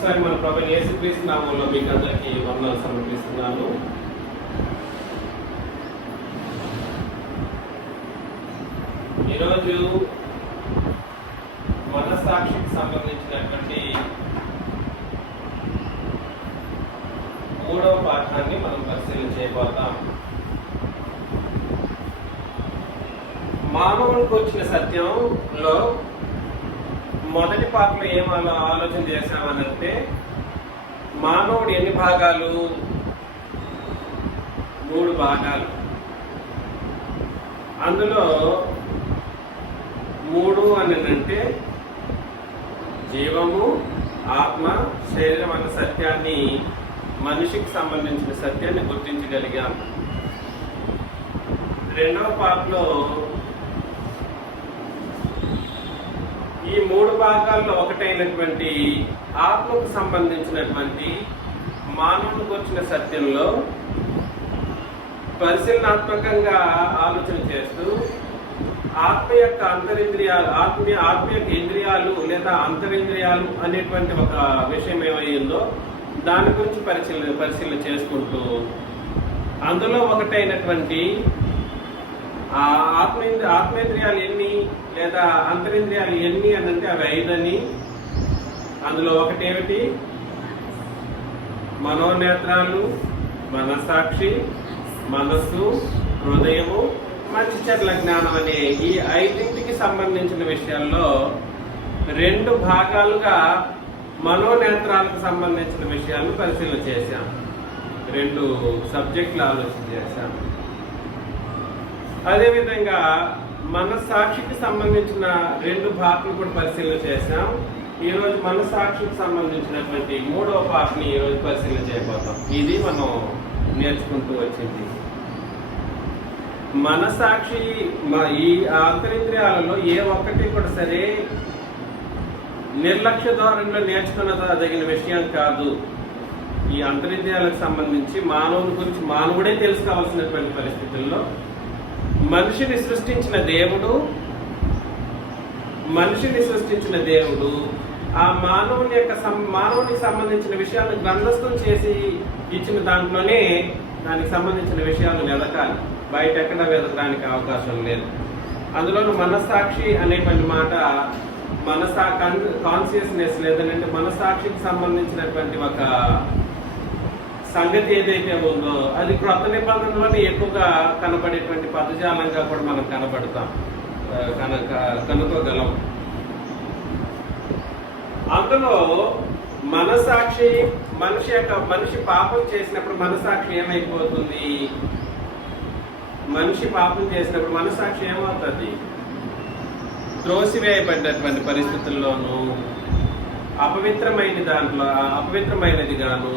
మరొకసారి మన ప్రభు యేసుక్రీస్తు నామములో మీకు అందరికీ వందనాలు సమర్పిస్తున్నాను. ఈరోజు మనస్సాక్షికి సంబంధించినటువంటి 3వ పాఠాన్ని మనం పరిశీలన చేయబోతాం. మానవునికి వచ్చిన సత్యంలో మొదటి పాటలో ఏం ఆలోచన చేశామనంటే, మానవుడు ఎన్ని భాగాలు? 3 భాగాలు. అందులో 3 అని అంటే జీవము, ఆత్మ, శరీరం అన్న సత్యాన్ని, మనిషికి సంబంధించిన సత్యాన్ని గుర్తించగలిగాం. 2వ పాటలో ఈ 3 భాగాల్లో ఒకటైనటువంటి ఆత్మకు సంబంధించినటువంటి మానవునికి వచ్చిన సత్యంలో పరిశీలనాత్మకంగా ఆలోచన చేస్తూ ఆత్మ యొక్క అంతరింద్రియాలు, ఆత్మ యొక్క ఇంద్రియాలు లేదా అంతరింద్రియాలు అనేటువంటి ఒక విషయం ఏమైందో దాని గురించి పరిశీలన చేసుకుంటూ అందులో ఒకటైనటువంటి ఆత్మేంద్రియాలు ఎన్ని లేదా అంతరింద్రియాలు ఎన్ని అని అంటే అవి 5 అని. అందులో ఒకటేమిటి? మనోనేత్రాలు, మనస్సాక్షి, మనస్సు, హృదయము, మంచి చెడ్ల జ్ఞానం అనే ఈ 5ంటికి సంబంధించిన విషయాల్లో 2 భాగాలుగా మనోనేత్రాలకు సంబంధించిన విషయాలను పరిశీలన చేశాం. 2 సబ్జెక్టులు ఆలోచన చేశాం. అదేవిధంగా మనస్సాక్షికి సంబంధించిన 2 భాగాలు కూడా పరిశీలన చేశాం. ఈరోజు మనస్సాక్షికి సంబంధించినటువంటి 3వ పాఠని ఈరోజు పరిశీలన చేయబోతాం. ఇది మనం నేర్చుకుంటూ వచ్చింది. మనస్సాక్షి ఈ అంతరింద్రియాలలో ఏ ఒక్కటి కూడా సరే నిర్లక్ష్య ధోరణిలో నేర్చుకున్నదగిన విషయం కాదు. ఈ అంతరింద్రియాలకు సంబంధించి మానవుని గురించి మానవుడే తెలుసుకోవాల్సినటువంటి పరిస్థితుల్లో మనిషిని సృష్టించిన దేవుడు ఆ మానవునికి సంబంధించిన విషయాలను గ్రంథస్థం చేసి ఇచ్చిన దాంట్లోనే దానికి సంబంధించిన విషయాలు వెదకాలి. బయట ఎక్కడ వెదకడానికి అవకాశం లేదు. అందులోనూ మనస్సాక్షి అనేటువంటి మాట కాన్షియస్నెస్ లేదంటే మనస్సాక్షికి సంబంధించినటువంటి ఒక సంగతి ఏదైతే ఉందో అది క్రొత్త నిబంధనలోనే ఎక్కువగా కనబడేటువంటి పదజాలంగా కూడా మనం కనుక్కోగలం. అందులో మనస్సాక్షి మనిషి పాపం చేసినప్పుడు మనస్సాక్షి ఏమైపోతుంది? మనిషి పాపం చేసినప్పుడు మనస్సాక్షి ఏమవుతుంది? త్రోసివేయబడ్డటువంటి పరిస్థితుల్లోనూ అపవిత్రమైనది గాను,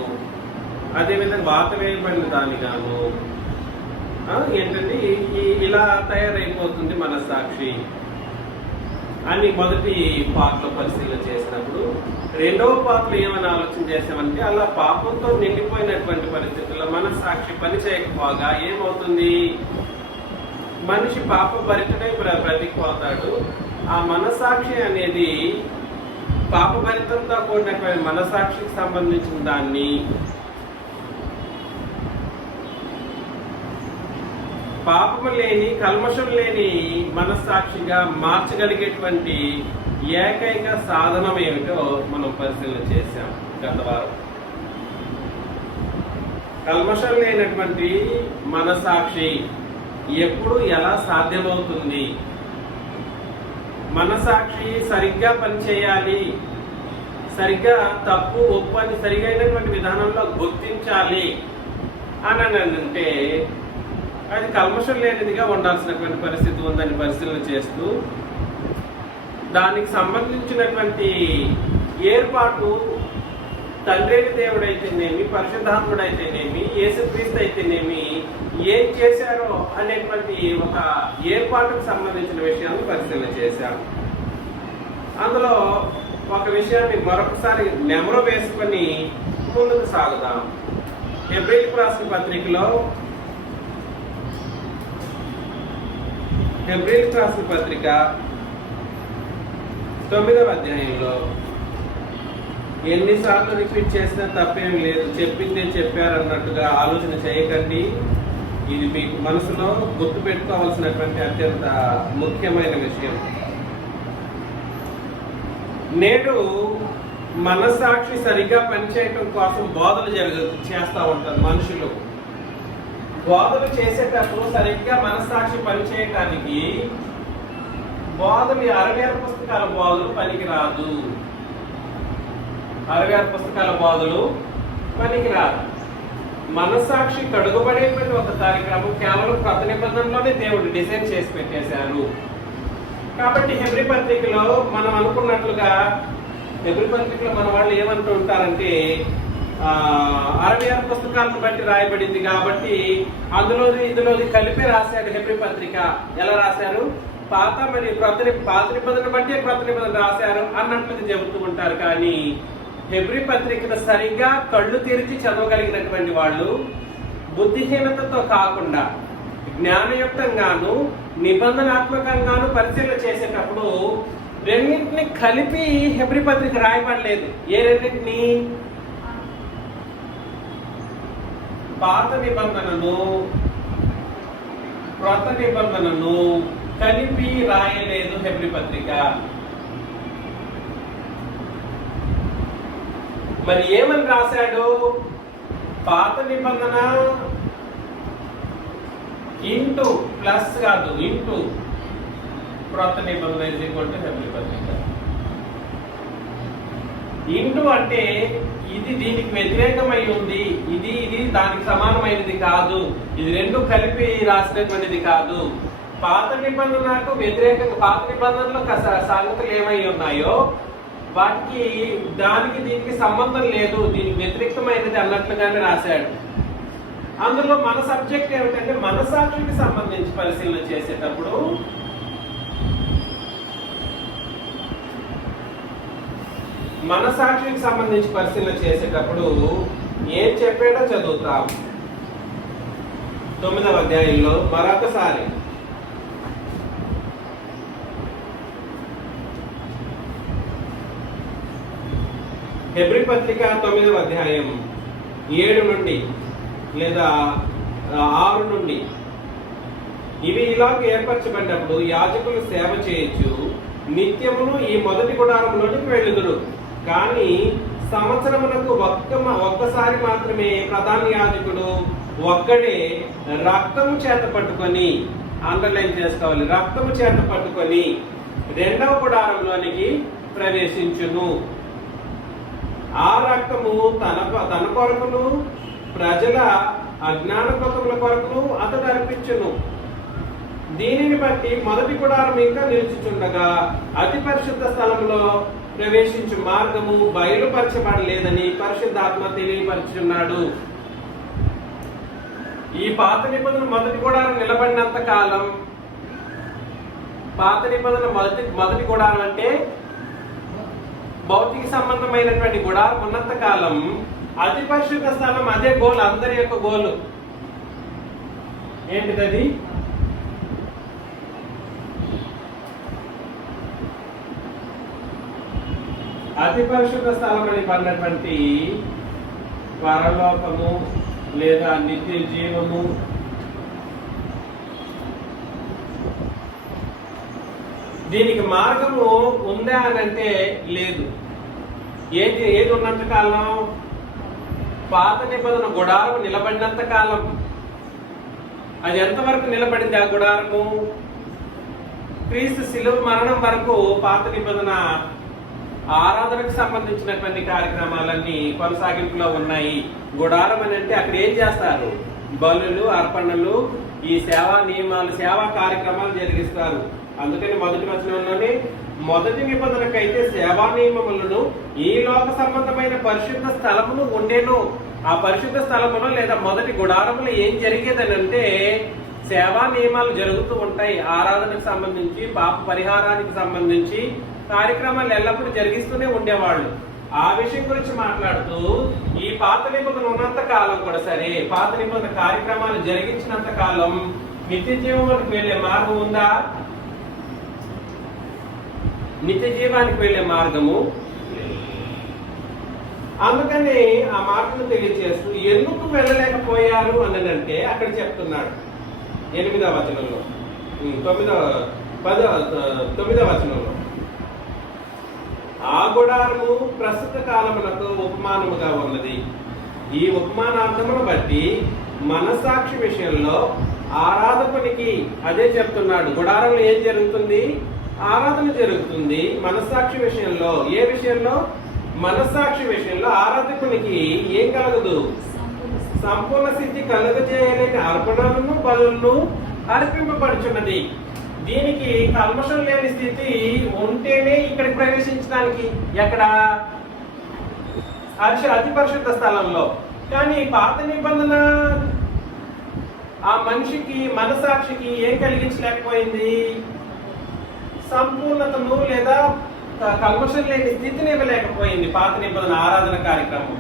అదేవిధంగా వాత వేయబడిన దాని గాను ఏంటంటే ఇలా తయారైపోతుంది మనస్సాక్షి అని మొదటి పాటలో పరిశీలన చేసినప్పుడు, 2వ పాటలో ఏమని ఆలోచన చేసామంటే అలా పాపంతో నిండిపోయినటువంటి పరిస్థితుల్లో మనస్సాక్షి పని చేయకపోగా ఏమవుతుంది? మనిషి పాప భరితుడై బ్రతికిపోతాడు. ఆ మనస్సాక్షి అనేది పాపభరితంతో కూడినటువంటి మనస్సాక్షికి సంబంధించిన దాన్ని పాపము లేని, కల్మషం లేని మనస్సాక్షిగా మార్చగలిగేటువంటి ఏకైక సాధనం ఏమిటో మనం పరిశీలన చేశాం గత వారం. కల్మషం లేనటువంటి మనస్సాక్షి ఎప్పుడు ఎలా సాధ్యమవుతుంది? మనస్సాక్షి సరిగ్గా పనిచేయాలి, సరిగ్గా తప్పు ఒప్పు అని సరిగైనటువంటి విధానంలో గుర్తించాలి అని అంటే అది కల్మషం లేనిదిగా ఉండాల్సినటువంటి పరిస్థితి ఉందని పరిశీలన చేస్తూ దానికి సంబంధించినటువంటి ఏర్పాటు తండ్రి దేవుడైతేనేమి, పరిశుద్ధాత్ముడైతేనేమి, యేసుక్రీస్తు అయితేనేమి ఏం చేశారో అనేటువంటి ఒక ఏర్పాటుకు సంబంధించిన విషయాలను పరిశీలన చేశాం. అందులో ఒక విషయాన్ని మరొకసారి నెమరు వేసుకొని ముందుకు సాగుదాం. హెబ్రీయులకు రాసిన పత్రికలో హెబ్రీయులకు రాసిన పత్రిక 9వ అధ్యాయంలో ఎన్నిసార్లు రిపీట్ చేసినా తప్పేం లేదు, చెప్పిందే చెప్పారన్నట్టుగా ఆలోచన చేయకండి. ఇది మీకు మనసులో గుర్తు పెట్టుకోవాల్సినటువంటి అత్యంత ముఖ్యమైన విషయం. నేడు మనస్సాక్షి సరిగ్గా పనిచేయటం కోసం బోధలు చేస్తూ ఉంటారు మనుషులు. బోధలు చేసేటప్పుడు సరిగ్గా మనస్సాక్షి పనిచేయటానికి బోధలు 66 పుస్తకాల బోధలు పనికిరాదు. 66 పుస్తకాల బోధలు పనికిరాదు. మనస్సాక్షి కడుగుబడేటువంటి ఒక కార్యక్రమం కేవలం కొత్త నిబంధనలోనే దేవుడు డిజైన్ చేసి పెట్టేశారు. కాబట్టి హెబ్రీ పత్రికలో మనం అనుకున్నట్లుగా హెబ్రీ పత్రికలో మన వాళ్ళు ఏమంటూ ఉంటారంటే 66 పుస్తకాలను బట్టి రాయబడింది కాబట్టి ఇందులోది కలిపి రాశాడు హెబ్రీ పత్రిక. ఎలా రాశారు? పాత మరియు పాత నిబంధన బట్టి కొత్త నిబంధన రాశారు అన్నట్లుగా చెబుతూ ఉంటారు. కానీ హెబ్రీ పత్రికను సరిగ్గా కళ్ళు తెరిచి చదవగలిగినటువంటి వాళ్ళు బుద్ధిహీనతతో కాకుండా జ్ఞానయుక్తంగాను నిబంధనాత్మకంగాను పరిశీలన చేసేటప్పుడు రెండింటిని కలిపి హెబ్రీ పత్రిక రాయబడలేదు. ఏ రెండింటిని? పాత నిబంధనను క్రొత్త నిబంధనను కలిపి రాయలేదు హెబ్రీ పత్రిక. మరి ఏమని రాశాడు? పాత నిబంధన ఇంటూ ప్లస్ కాదు, ఇంటూ క్రొత్త నిబంధన ఇజ్ ఈక్వల్ టు హెబ్రీ పత్రిక. ఇంటూ అంటే ఇది దీనికి వ్యతిరేకమై ఉంది, ఇది దానికి సమానమైనది కాదు, ఇది రెండు కలిపి రాసినటువంటిది కాదు. పాత నిబంధనకు వ్యతిరేకంగా పాత నిబంధనలో సంగతులు ఏమై ఉన్నాయో వాటికి దానికి దీనికి సంబంధం లేదు, దీనికి వ్యతిరేకమైనది అన్నట్లుగానే రాశాడు. అందులో మన సబ్జెక్ట్ ఏమిటంటే మనస్సాక్షికి సంబంధించి పరిశీలన చేసేటప్పుడు మనస్సాక్షికి సంబంధించి పరిశీలన చేసేటప్పుడు ఏం చెప్పాడో చదువుతాం. 9వ అధ్యాయంలో మరొకసారి హెబ్రీ పత్రిక 9వ అధ్యాయం 7 నుండి లేదా 6 నుండి ఇవి ఇలాగ ఏర్పరచబడినప్పుడు యాజకులు సేవ చేయొచ్చు, నిత్యమును ఈ మొదటి గుడారంలోనికి వెళ్ళుదురు. కానీ సంవత్సరమునకు ఒక్కసారి మాత్రమే ప్రధాన యాజకుడు ఒక్కడే రక్తము చేత పట్టుకొని, అండర్లైన్ చేసుకోవాలి, రక్తము చేత పట్టుకొని రెండవ గుడారంలోనికి ప్రవేశించును. ఆ రక్తము తన కొరకును ప్రజల అజ్ఞానకృతముల కొరకును అతడు అర్పించును. దీనిని బట్టి మొదటి గుడారం ఇంకా నిలిచిచుండగా అతి పరిశుద్ధ స్థలంలో ప్రవేశించు మార్గము బయలుపరచబడలేదని పరిశుద్ధాత్మ తెలియపరుచున్నాడు. ఈ పాత నిబంధన మొదటి గుడారం నిలబడినంత కాలం, పాత నిబంధన మొదటి గుడారం అంటే భౌతిక సంబంధమైనటువంటి గుడారం ఉన్నంత కాలం అతి పరిశుద్ధ స్థలం అదే గోల్, అందరి యొక్క గోలు ఏంటిది? అతి పరిశుద్ధ స్థలం అని పడినటువంటి పరలోకము లేదా నిత్య జీవము, దీనికి మార్గము ఉందా అని అంటే లేదు. ఏది ఉన్నంత కాలం? పాత నిబంధన గుడారం నిలబడినంత కాలం. అది ఎంతవరకు నిలబడింది ఆ గుడారము? క్రీస్తు శిలువ మరణం వరకు పాత నిబంధన ఆరాధనకు సంబంధించినటువంటి కార్యక్రమాలన్నీ కొనసాగింపులో ఉన్నాయి. గుడారం అని అంటే అక్కడ ఏం చేస్తారు? బలులు, అర్పణలు, ఈ సేవా నియమాలు, సేవా కార్యక్రమాలు జరిగిస్తారు. అందుకని మొదటి వచనంలోనే మొదటి నిబంధనకైతే సేవా నియమములను ఈ లోక సంబంధమైన పరిశుద్ధ స్థలమును ఉండేను. ఆ పరిశుద్ధ స్థలములో లేదా మొదటి గుడారములో ఏం జరిగేదని అంటే సేవా నియమాలు జరుగుతూ ఉంటాయి. ఆరాధనకు సంబంధించి, పాప పరిహారానికి సంబంధించి కార్యక్రమాలు ఎల్లప్పుడూ జరిగిస్తూనే ఉండేవాళ్ళు. ఆ విషయం గురించి మాట్లాడుతూ ఈ పాత నిబంధన ఉన్నంత కాలం కూడా సరే, పాత నిబంధన కార్యక్రమాలు జరిగించినంత కాలం నిత్య జీవానికి వెళ్లే మార్గం ఉందా? నిత్య జీవానికి వెళ్లే మార్గము అందుకని ఆ మాటను తెలియజేస్తూ ఎందుకు వెళ్ళలేకపోయారు అని అంటే అక్కడ చెప్తున్నాడు 8వ వచనంలో 9వ వచనంలో ఆ గుడారము ప్రస్తుత కాలమునకు ఉపమానముగా ఉన్నది. ఈ ఉపమానార్థమును బట్టి మనస్సాక్షి విషయంలో ఆరాధకునికి అదే చెప్తున్నాడు. గుడారంలో ఏం జరుగుతుంది? ఆరాధన జరుగుతుంది. మనస్సాక్షి విషయంలో, ఏ విషయంలో? మనస్సాక్షి విషయంలో ఆరాధకునికి ఏం కలగదు? సంపూర్ణ సిద్ధి కలుగజేయలేని అర్పణలను బలులను అర్పింపబడుచున్నది. దీనికి కల్మషం లేని స్థితి ఉంటేనే ఇక్కడికి ప్రవేశించడానికి, ఎక్కడ? అతి పరిశుద్ధ స్థలంలో. కానీ పాత నిబంధన ఆ మనిషికి, మనసాక్షికి ఏం కలిగించలేకపోయింది? సంపూర్ణతను లేదా కల్మషం లేని స్థితిని ఇవ్వలేకపోయింది పాత నిబంధన ఆరాధన కార్యక్రమం.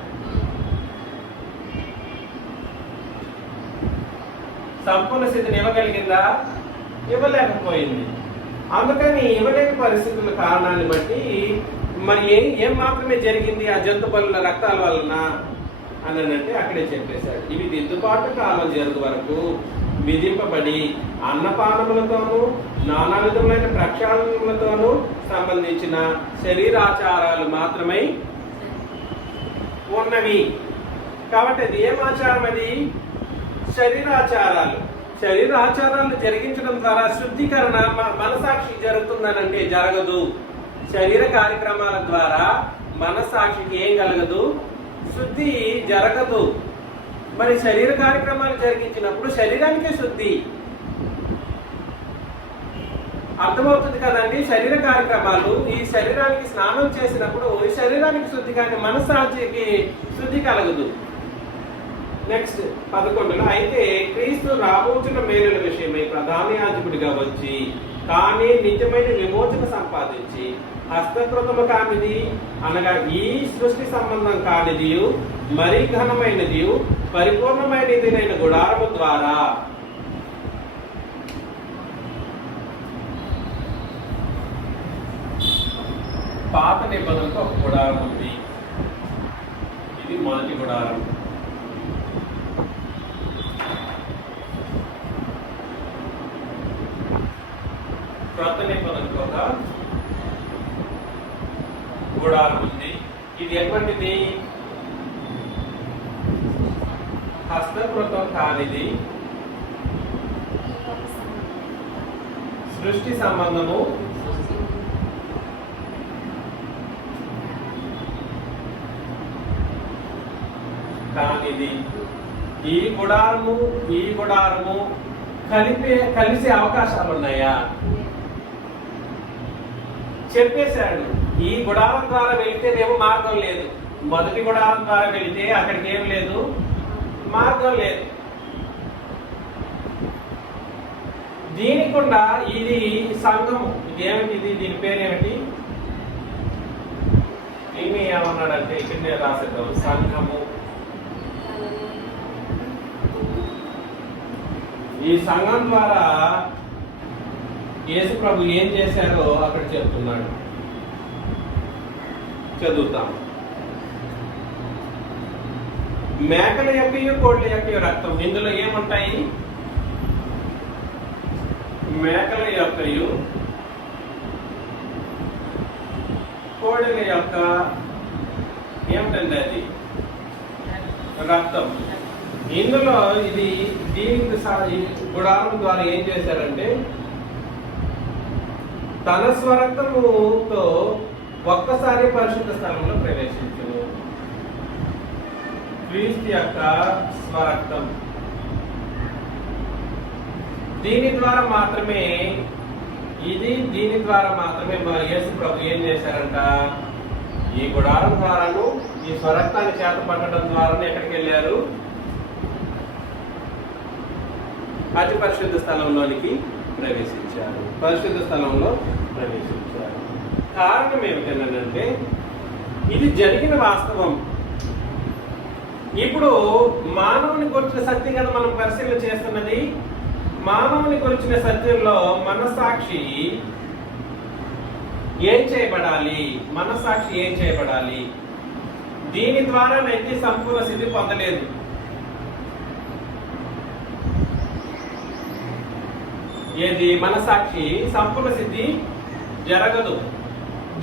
సంపూర్ణ స్థితిని ఇవ్వగలిగిందా? ఇవ్వలేకపోయింది. అందుకని ఇవ్వలేని పరిస్థితుల కారణాన్ని బట్టి మరి ఏం మాత్రమే జరిగింది ఆ జంతు బలుల రక్తాల వలన అని అంటే అక్కడే చెప్పేశాడు. ఇవి దిద్దుబాటు కాలం జరుగు వరకు విధింపబడి అన్నపానములతోనూ నానా విధములైన ప్రక్షాళనలతోనూ సంబంధించిన శరీరాచారాలు మాత్రమే ఉన్నవి. కాబట్టి అది ఏం ఆచారం? అది శరీరాచారాలు. శరీరాచారాలు జరిగించడం ద్వారా శుద్ధీకరణ మనసాక్షి జరుగుతుందనంటే జరగదు. శరీర కార్యక్రమాల ద్వారా మనసాక్షికి ఏం కలగదు? శుద్ధి జరగదు. మరి శరీర కార్యక్రమాలు జరిగించినప్పుడు శరీరానికే శుద్ధి అర్థమవుతుంది కదండి. శరీర కార్యక్రమాలు, ఈ శరీరానికి స్నానం చేసినప్పుడు ఈ శరీరానికి శుద్ధి, కానీ మనస్సాక్షికి శుద్ధి కలగదు. నెక్స్ట్ 11లో అయితే క్రీస్తు రాబోతున్న మేలుల విషయమై ప్రధాన యాజకుడిగా వచ్చి కానీ నిజమైన విమోచన సంపాదించి హస్తకృతము కానిది అనగా ఈ సృష్టి సంబంధం కానిది మరి ఘనమైనది పరిపూర్ణమైనదినైన గుడారము ద్వారా పాత నిబంధనకు ఒక గుడారం ఉంది. ఇది మొదటి గుడారం. క్రొత్త నిబంధనకు ఒక గుడారం ఉంది. ఇది ఎటువంటిది? హస్తకృతం కానిది, సృష్టి సంబంధము కానిది. ఈ గుడారము కలిసే అవకాశాలు ఉన్నాయా? చెప్పేశాడు. ఈ గుడారం ద్వారా వెళితేనేమో మార్గం లేదు. మొదటి గుడారం ద్వారా వెళితే అక్కడికి ఏం లేదు, మార్గం లేదు. దీనికుండా ఇది సంఘము. ఇది ఏమిటి? దీని పేరేమిటి? దీన్ని ఏమన్నాడంటే ఇక్కడనే రాసేద్దాం, సంఘము. ఈ సంఘం ద్వారా యేసు ప్రభు ఏం చేశారో అక్కడ చెప్తున్నాడు. చదువుతాం. మేకల యొక్క కోళ్ళ యొక్క రక్తం, ఇందులో ఏముంటాయి? మేకల యొక్క కోళ్ళ యొక్క ఏమిటండి? అది రక్తం. ఇందులో దీనికి గుడారం ద్వారా ఏం చేశారంటే తన స్వరక్తముతో ఒక్కసారి పరిశుద్ధ స్థలంలో ప్రవేశించును. క్రీస్తు యొక్క స్వరక్తం. దీని ద్వారా మాత్రమే యేసు ప్రభు ఏం చేశారంట? ఈ గుడారం ద్వారాను ఈ స్వరక్తాన్ని చేత పట్టడం ద్వారానే ఎక్కడికి వెళ్ళారు? అతి పరిశుద్ధ స్థలంలోనికి ప్రవేశించారు. పరిశుద్ధ స్థలంలో ప్రవేశించారు. కారణం ఏమిటంటే ఇది జరిగిన వాస్తవం. ఇప్పుడు మానవుని గురించిన సత్యం కదా మనం పరిశీలన చేస్తున్నది. మానవుని గురించిన సత్యంలో మనస్సాక్షి ఏం చేయబడాలి? మనస్సాక్షి ఏం చేయబడాలి? దీని ద్వారానైతే సంపూర్ణ సిద్ధి పొందలేదు. ఏది మనసాక్షి సంపూర్ణ సిద్ధి జరగదు.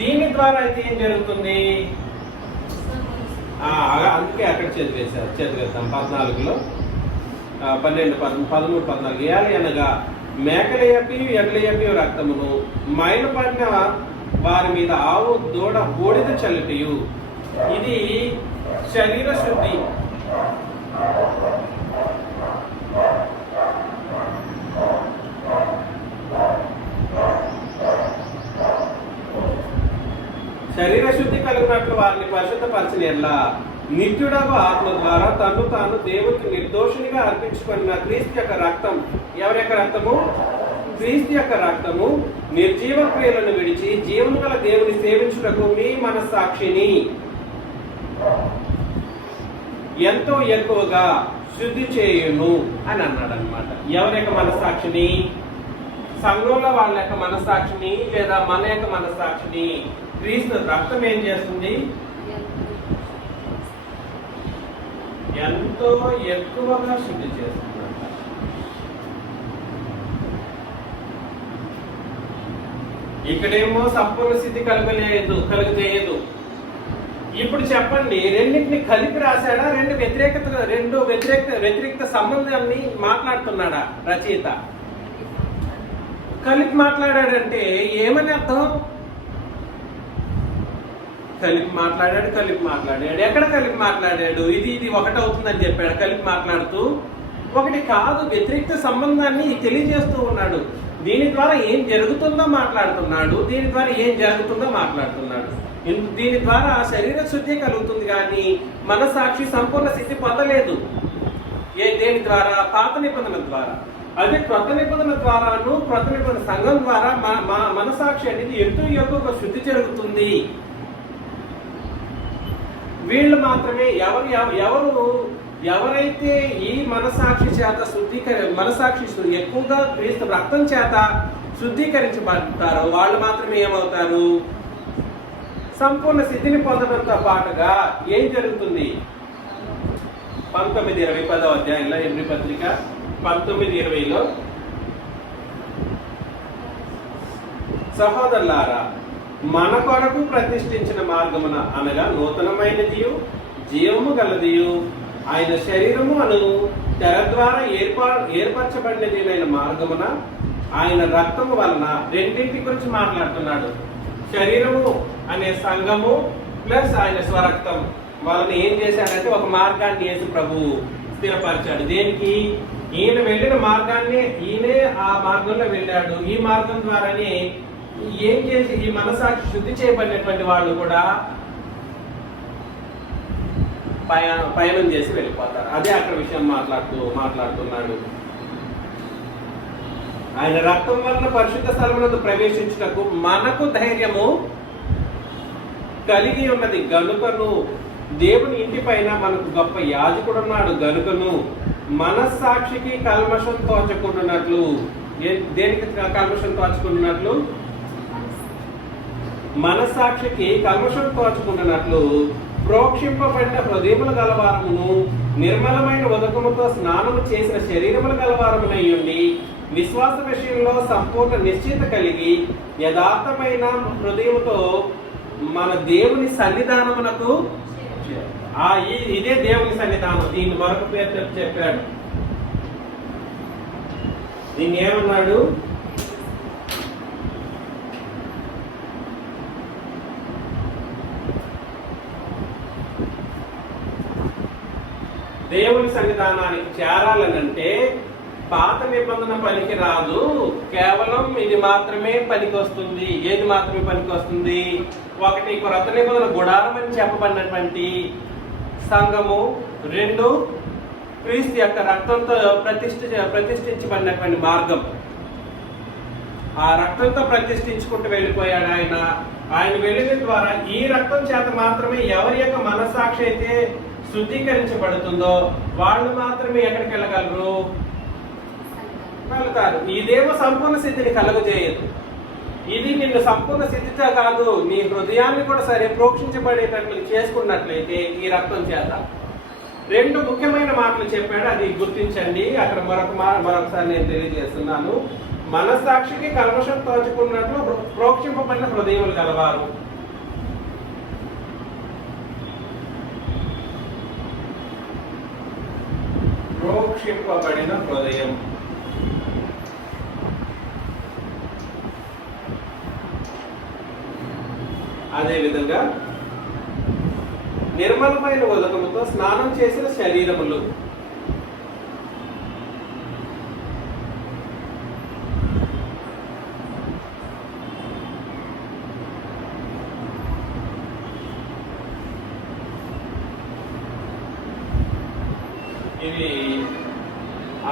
దీని ద్వారా అయితే ఏం జరుగుతుంది? అందుకే అక్కడ చదివేద్దాం 14లో 12, 13, 14 ఏలి అనగా మేకల యొక్క ఎడ్ల యొక్క రక్తమును మైలుపడిన వారి మీద ఆవు దూడ బూడిద చల్లుటయు ఇది శరీర శుద్ధి. శరీర శుద్ధి కలిగినట్లు వారిని పరిశుద్ధపరచిన ఎడల నిత్యుడగు ఆత్మ ద్వారా తను తాను దేవునికి నిర్దోషునిగా అర్పించుకున్న క్రీస్తు యొక్క రక్తం, ఎవరి యొక్క రక్తము? క్రీస్తు యొక్క రక్తము నిర్జీవ క్రియలను విడిచి జీవము గల దేవుని సేవించుటకు మీ మనస్సాక్షిని ఎంతో ఎక్కువగా శుద్ధి చేయును అని అన్నాడు అనమాట. ఎవరి యొక్క మనస్సాక్షిని? సంఘంలో వాళ్ళ యొక్క మనస్సాక్షిని లేదా మన యొక్క మనస్సాక్షిని క్రీస్తు రక్తం ఏం చేస్తుంది? ఎంతో ఎక్కువగా శుద్ధి చేస్తుంది. ఇక్కడేమో సంపూర్ణ స్థితి కలుగజేయదు. ఇప్పుడు చెప్పండి, రెండింటిని కలిపి రాశాడా? రెండు వ్యతిరేక సంబంధాన్ని మాట్లాడుతున్నాడా రచయిత? కలిపి మాట్లాడాడంటే ఏమని అర్థం? కలిపి మాట్లాడాడు. ఎక్కడ కలిపి మాట్లాడాడు? ఇది ఒకటవుతుందని చెప్పాడు కలిపి మాట్లాడుతూ. ఒకటి కాదు, వ్యతిరేక సంబంధాన్ని తెలియజేస్తూ ఉన్నాడు. దీని ద్వారా ఏం జరుగుతుందో మాట్లాడుతున్నాడు, దీని ద్వారా ఏం జరుగుతుందో మాట్లాడుతున్నాడు. దీని ద్వారా శరీర శుద్ధి కలుగుతుంది కానీ మనసాక్షి సంపూర్ణ స్థితి పొందలేదు. దేని ద్వారా? పాత నిబంధన ద్వారా. అదే క్రొత్త నిబంధన ద్వారాను క్రొత్త నిబంధన సంఘం ద్వారా మనసాక్షి అనేది ఎంతో ఎక్కువగా శుద్ధి జరుగుతుంది. వీళ్ళు మాత్రమే ఎవరైతే ఈ మనసాక్షి చేత మనసాక్షి ఎక్కువగా క్రీస్తు రక్తం చేత శుద్ధీకరించబడతారో వాళ్ళు మాత్రమే ఏమవుతారు? సంపూర్ణ స్థితిని పొందడంతో పాటుగా ఏం జరుగుతుంది? 19:20 10వ అధ్యాయంలో ఎబ్రీ పత్రిక 19:20లో సహోదరులారా, మన కొరకు ప్రతిష్ఠించిన మార్గమున అనగా నూతనమైనదియు జీవము గలదియు ఆయన శరీరము అను తెర ద్వారా ఏర్పరచబడినది మార్గమున ఆయన రక్తము వలన రెండింటి గురించి మాట్లాడుతున్నాడు. శరీరము అనే సంఘము ప్లస్ ఆయన స్వరక్తం వాళ్ళని ఏం చేశాడంటే ఒక మార్గాన్ని యేసు ప్రభువు స్థిరపరిచాడు. దేనికి? ఈయన వెళ్ళిన మార్గాన్ని ఈయనే ఆ మార్గంలో వెళ్ళాడు. ఈ మార్గం ద్వారానే ఏం చేసి ఈ మనసాక్షి శుద్ధి చేయబడినటువంటి వాళ్ళు కూడా పయనం చేసి వెళ్ళిపోతారు. అదే అక్కడ విషయం మాట్లాడుతున్నాడు. ఆయన రక్తం వలన పరిశుద్ధ స్థలమునందు ప్రవేశించుటకు మనకు ధైర్యము కలిగి ఉన్నది గనుకను దేవుని ఇంటి పైన మనకు గొప్ప యాజకుడున్నాడు గనుకను మనస్సాక్షికి కల్మషం తోచకుండానట్లు. దేనికి కల్మషం తోచకుండానట్లు? మనస్సాక్షికి కల్మషం తోచకుండానట్లు ప్రోక్షింపబడిన హృదయముల గలవారమును నిర్మలమైన ఉదకముతో స్నానము చేసిన శరీరముల గలవారమునయ్యుండి విశ్వాస విషయంలో సంపూర్ణ నిశ్చిత కలిగి యథార్థమైన హృదయముతో మన దేవుని సన్నిధానమునకు ఇదే దేవుని సన్నిధానం. దీన్ని మరొక పేరు చెప్పాడు. దీన్ని ఏమన్నాడు? దేవుని సన్నిధానానికి చేరాలనంటే పాత నిబంధన పనికి రాదు, కేవలం ఇది మాత్రమే పనికి వస్తుంది. ఏది మాత్రమే పనికి వస్తుంది? ఒకటి క్రొత్త నిబంధన గుడారం అని చెప్పబడినటువంటి సంఘము, 2 క్రీస్తు యొక్క రక్తంతో ప్రతిష్ఠించబడినటువంటి మార్గం. ఆ రక్తంతో ప్రతిష్ఠించుకుంటూ వెళ్ళిపోయాడు ఆయన. ఆయన వెళ్ళిన ద్వారా ఈ రక్తం చేత మాత్రమే ఎవరి యొక్క మనస్సాక్షి అయితే శుద్ధీకరించబడుతుందో వాళ్ళు మాత్రమే ఎక్కడికి వెళ్ళగలరు? వెళ్తారు. ఇదేమో సంపూర్ణ స్థితిని కలుగజేయదు. ఇది నిన్ను సంపూర్ణ స్థితితో కాదు, నీ హృదయాన్ని కూడా సరే ప్రోక్షించబడేటట్లు చేసుకున్నట్లయితే ఈ రక్తం చేత. రెండు ముఖ్యమైన మాటలు చెప్పాడు, అది గుర్తించండి. అక్కడ మరొకసారి నేను తెలియజేస్తున్నాను. మనస్సాక్షికి కల్మషం తోచుకున్నట్లు ప్రోక్షింపబడిన హృదయములు కలవారు. ప్రోక్షింపబడిన హృదయం. అదేవిధంగా నిర్మలమైన ఉదకముతో స్నానం చేసిన శరీరములు. ఇవి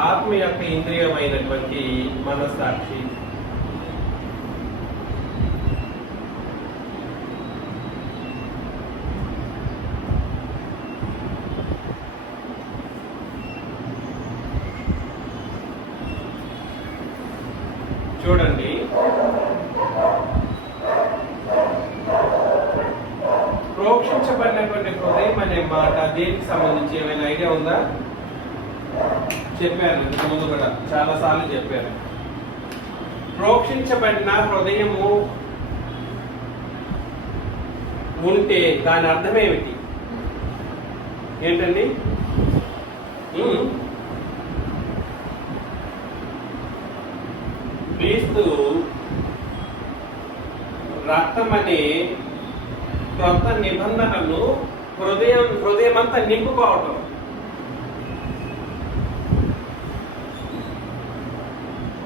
ఆత్మ యొక్క ఇంద్రియమైనటువంటి మనస్సాక్షి. చూడండి, ప్రోక్షించబడినటువంటి హృదయం అనే మాట దేనికి సంబంధించి ఏమైనా ఐడియా ఉందా? చెప్పారు ముందు కూడా చాలా సార్లు చెప్పారు. ప్రోక్షించబడిన హృదయము ఉంటే దాని అర్థం ఏమిటి? ఏంటండి? క్రీస్తు రక్తం అనే క్రొత్త నిబంధనను హృదయమంతా నింపుకోవటం.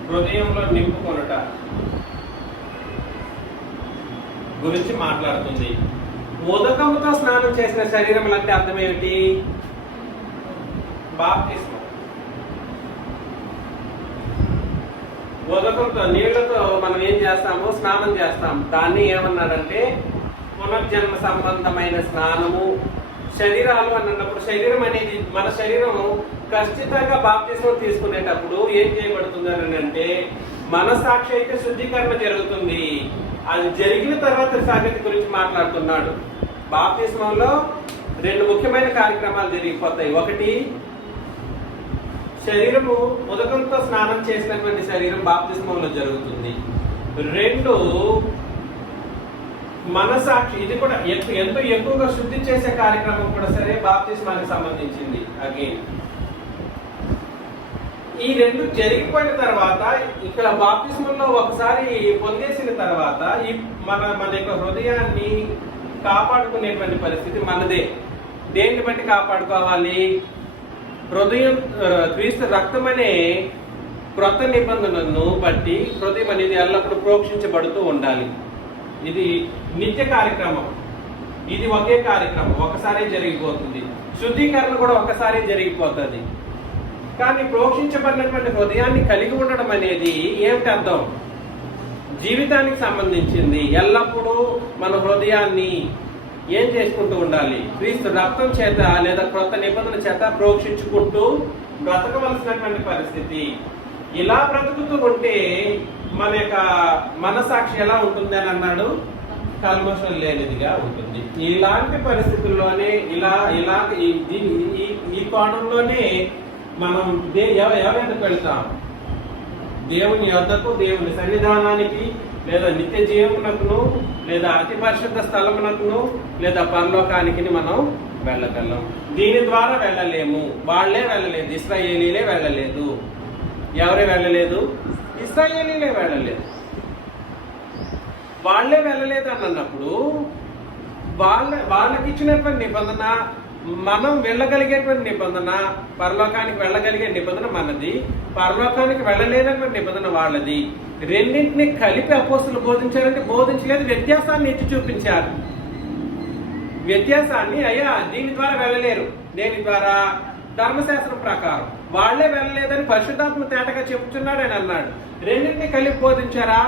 హృదయంలో నింపుకొనుట గురించి మాట్లాడుతుంది. ఉదకముతో స్నానం చేసిన శరీరం అంటే అర్థం ఏమిటి? బాప్తిస్మం. ఉదకంతో నీళ్లతో మనం ఏం చేస్తాము? స్నానం చేస్తాం. దాన్ని ఏమన్నారంటే పునర్జన్మ సంబంధమైన స్నానము. శరీరాలు అన్నప్పుడు శరీరం అనేది మన శరీరము ఖచ్చితంగా బాప్తిస్మం తీసుకునేటప్పుడు ఏం చేయబడుతుంది అని అంటే మనస్సాక్షి అయితే శుద్ధీకరణ జరుగుతుంది. అది జరిగిన తర్వాత సంగతి గురించి మాట్లాడుతున్నాడు. బాప్తిస్మంలో రెండు ముఖ్యమైన కార్యక్రమాలు జరిగిపోతాయి. ఒకటి, శరీరము ఉదకంతో స్నానం చేసినటువంటి శరీరం బాప్తిస్మంలో జరుగుతుంది. రెండు, మనసాక్షి. ఇది కూడా ఎంతో ఎక్కువగా శుద్ధి చేసే కార్యక్రమం కూడా సరే బాప్తిస్మానికి సంబంధించింది. అగైన్ ఈ రెండు జరిగిపోయిన తర్వాత ఇక్కడ బాప్తిస్మంలో ఒకసారి పొందేసిన తర్వాత మన యొక్క హృదయాన్ని కాపాడుకునేటువంటి పరిస్థితి మనదే. దేన్ని బట్టి కాపాడుకోవాలి? హృదయం క్రీస్తు రక్తం అనే క్రొత్త నిబంధనను బట్టి హృదయం అనేది ఎల్లప్పుడూ ప్రోక్షించబడుతూ ఉండాలి. ఇది నిత్య కార్యక్రమం. ఇది ఒకే కార్యక్రమం, ఒకసారి జరిగిపోతుంది. శుద్ధీకరణ కూడా ఒకసారి జరిగిపోతుంది. కానీ ప్రోక్షించబడినటువంటి హృదయాన్ని కలిగి ఉండడం అనేది ఏమిటి అర్థం? జీవితానికి సంబంధించింది. ఎల్లప్పుడూ మన హృదయాన్ని ఏం చేసుకుంటూ ఉండాలి? క్రీస్తు రక్తం చేత లేదా క్రొత్త నిబంధన చేత ప్రోక్షించుకుంటూ బ్రతకవలసినటువంటి పరిస్థితి. ఇలా బ్రతుకుతూ ఉంటే మన యొక్క మనసాక్షి ఎలా ఉంటుంది అని అన్నాడు? కల్మషం లేనిదిగా ఉంటుంది. ఇలాంటి పరిస్థితుల్లోనే ఈ కోణంలోనే మనం ఎవరైనా వెళ్తాం? దేవుని యొద్దకు, దేవుని సన్నిధానానికి, లేదా నిత్య జీవమునకును, లేదా అతి పరిశుద్ధ స్థలమునకును, లేదా పరలోకానికి మనం వెళ్ళగలం. దీని ద్వారా వెళ్ళలేము. వాళ్లే వెళ్ళలేదు, ఇశ్రాయేలీలే వెళ్ళలేదు. ఎవరే వెళ్ళలేదు? ఇశ్రాయేలీలే వెళ్ళలేదు. వాళ్లే వెళ్ళలేదు అని అన్నప్పుడు వాళ్ళకి ఇచ్చినటువంటి నిబంధన, మనం వెళ్ళగలిగేటువంటి నిబంధన, పరలోకానికి వెళ్ళగలిగే నిబంధన మనది, పరలోకానికి వెళ్ళలేనటువంటి నిబంధన వాళ్ళది. రెండింటిని కలిపి అపోస్తులు బోధించారంటే బోధించలేదు, వ్యత్యాసాన్ని ఎత్తి చూపించారు. వ్యత్యాసాన్ని, అయ్యా దీని ద్వారా వెళ్ళలేరు, దేని ద్వారా? ధర్మశాస్త్రం ప్రకారం. వాళ్లే వెళ్ళలేదని పరిశుద్ధాత్మ తేటగా చెప్తున్నాడు అని అన్నాడు. రెండింటిని కలిపి బోధించారా?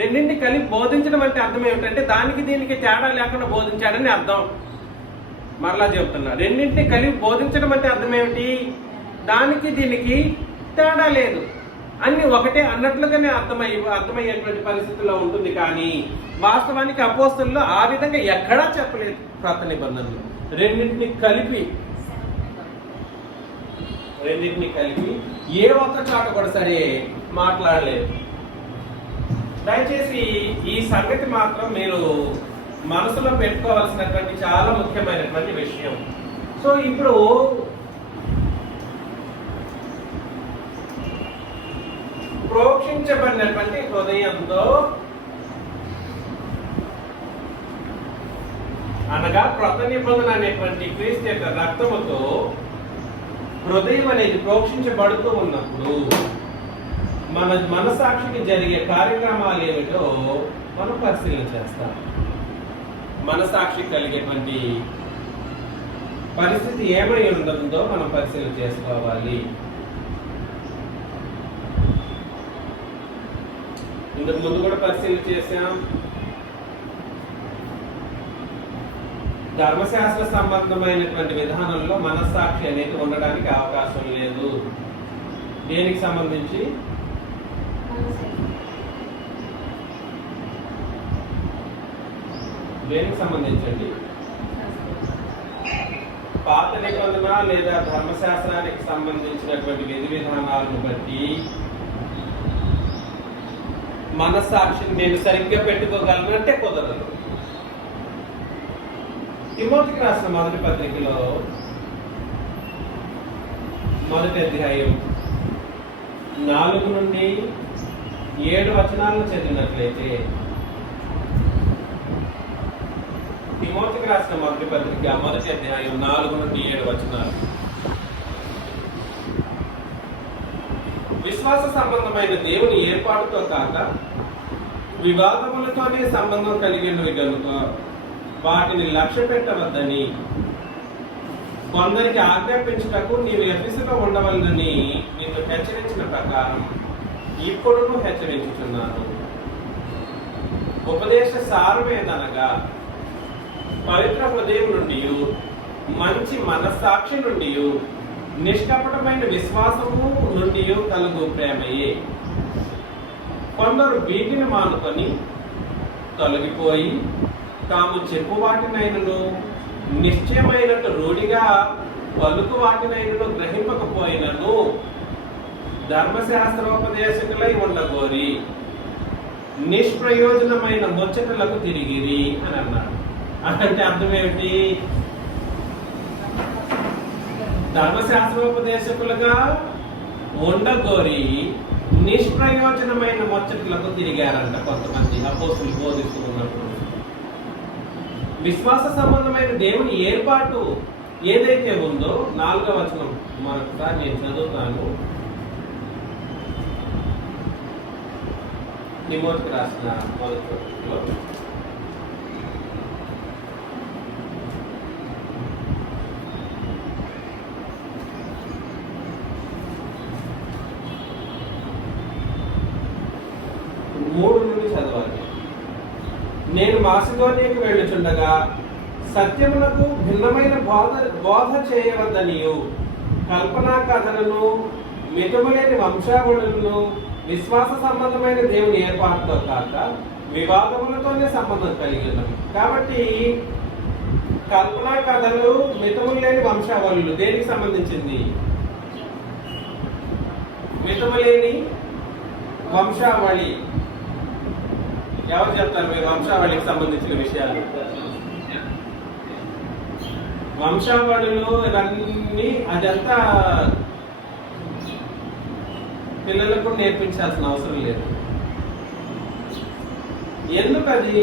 రెండింటిని కలిపి బోధించడం అంటే అర్థం ఏమిటంటే దానికి దీనికి తేడా లేకుండా బోధించాడని అర్థం. మరలా చెప్తున్నా, రెండింటిని కలిపి బోధించడం అంటే అర్థం ఏమిటి? దానికి దీనికి తేడా లేదు అన్ని ఒకటే అన్నట్లుగానే అర్థమయ్యేటువంటి పరిస్థితుల్లో ఉంటుంది. కానీ వాస్తవానికి అపోస్తలులు ఆ విధంగా ఎక్కడా చెప్పలేదు. క్రొత్త నిబంధనలు రెండింటిని కలిపి ఏ ఒక్క చోట కూడా సరే మాట్లాడలేదు. దయచేసి ఈ సంగతి మాత్రం మీరు మనసులో పెట్టుకోవాల్సినటువంటి చాలా ముఖ్యమైనటువంటి విషయం. సో ఇప్పుడు ప్రోక్షించబడినటువంటి హృదయంతో అనగా క్రొత్త నిబంధన అనేటువంటి క్రీస్తు యొక్క రక్తముతో హృదయం అనేది ప్రోక్షించబడుతూ ఉన్నప్పుడు మన మనసాక్షికి జరిగే కార్యక్రమాలు ఏమిటో మనం పరిశీలన చేస్తాం. మనసాక్షి కలిగేటువంటి పరిస్థితి ఏమై ఉంటుందో మనం పరిశీలన చేసుకోవాలి. ఇంతకు ముందు కూడా పరిశీలన చేశాం. ధర్మశాస్త్ర సంబంధమైనటువంటి విధానంలో మనస్సాక్షి అనేది ఉండడానికి అవకాశం లేదు. దేనికి సంబంధించి? దేనికి సంబంధించండి? పాత నిబంధన లేదా ధర్మశాస్త్రానికి సంబంధించినటువంటి విధి విధానాలను బట్టి మనస్సాక్షిని నేను సరిగ్గా పెట్టుకోగలనంటే కుదరదు. తిమోతికి రాసిన మొదటి పత్రికలో 1వ అధ్యాయం 4 నుండి 7 వచనాలను చదివినట్లయితే, తిమోతికి రాసిన మొదటి పత్రిక 1వ అధ్యాయం 4 నుండి 7 వచనాలు. విశ్వాస సంబంధమైన దేవుని ఏర్పాటుతో కాక వివాదములతోనే సంబంధం కలిగినవి కనుక వాటిని లక్ష్య పెట్టవద్దని కొందరికి ఆజ్ఞాపించుటకు నీవు ఎఫెసులో ఉండవలనని నిన్ను హెచ్చరించిన ప్రకారం ఇప్పుడును హెచ్చరించుచున్నాను. ఉపదేశ సారమేదనగా పవిత్ర హృదయం నుండి, మంచి మనస్సాక్షి నుండి, నిష్కపటమైన విశ్వాసము నుండి కలుగు ప్రేమయే. కొందరు వీటిని మానుకొని తొలగిపోయి తాము చెప్పు వాటినైనను నిశ్చయమైనట్టు రూఢిగా పలుకు వాటినైనను గ్రహింపకపోయినను ధర్మశాస్త్రోపదేశకులై ఉండగోరి నిష్ప్రయోజనమైన ముచ్చటలకు తిరిగిరి అని అన్నాడు. అంటే అర్థం ఏమిటి? ధర్మశాస్త్రోపదేశకులుగా ఉండగోరి నిష్ప్రయోజనమైన ముచ్చటలకు తిరిగారంట కొంతమంది అపోస్తులు బోధిస్తూ ఉన్నప్పుడు. విశ్వాస సంబంధమైన దేవుని ఏర్పాటు ఏదైతే ఉందో 4వ వచనం మరొకసారి నేను చదువుతాను. తిమోతికి రాసిన మొదటి పత్రికలో మూడు నుండి చదవాలి. నేను మాసిదోనియాకు వెళ్ళుచుండగా సత్యమునకు భిన్నమైన బోధ చేయవద్దనియు కల్పనా కథలను మితములేని వంశావళులను విశ్వాస సంబంధమైన దేవుని ఏర్పాటుతో కాక వివాదములతోనే సంబంధం కలిగి ఉన్నవి. కాబట్టి కల్పనా కథలు, మితములు లేని వంశావళులు దేనికి సంబంధించింది? మితములేని వంశావళి. ఎవరు చెప్తారు మీరు వంశావళికి సంబంధించిన విషయాలు? వంశావళులు ఇవన్నీ అదంతా పిల్లలకు నేర్పించాల్సిన అవసరం లేదు. ఎందుకది?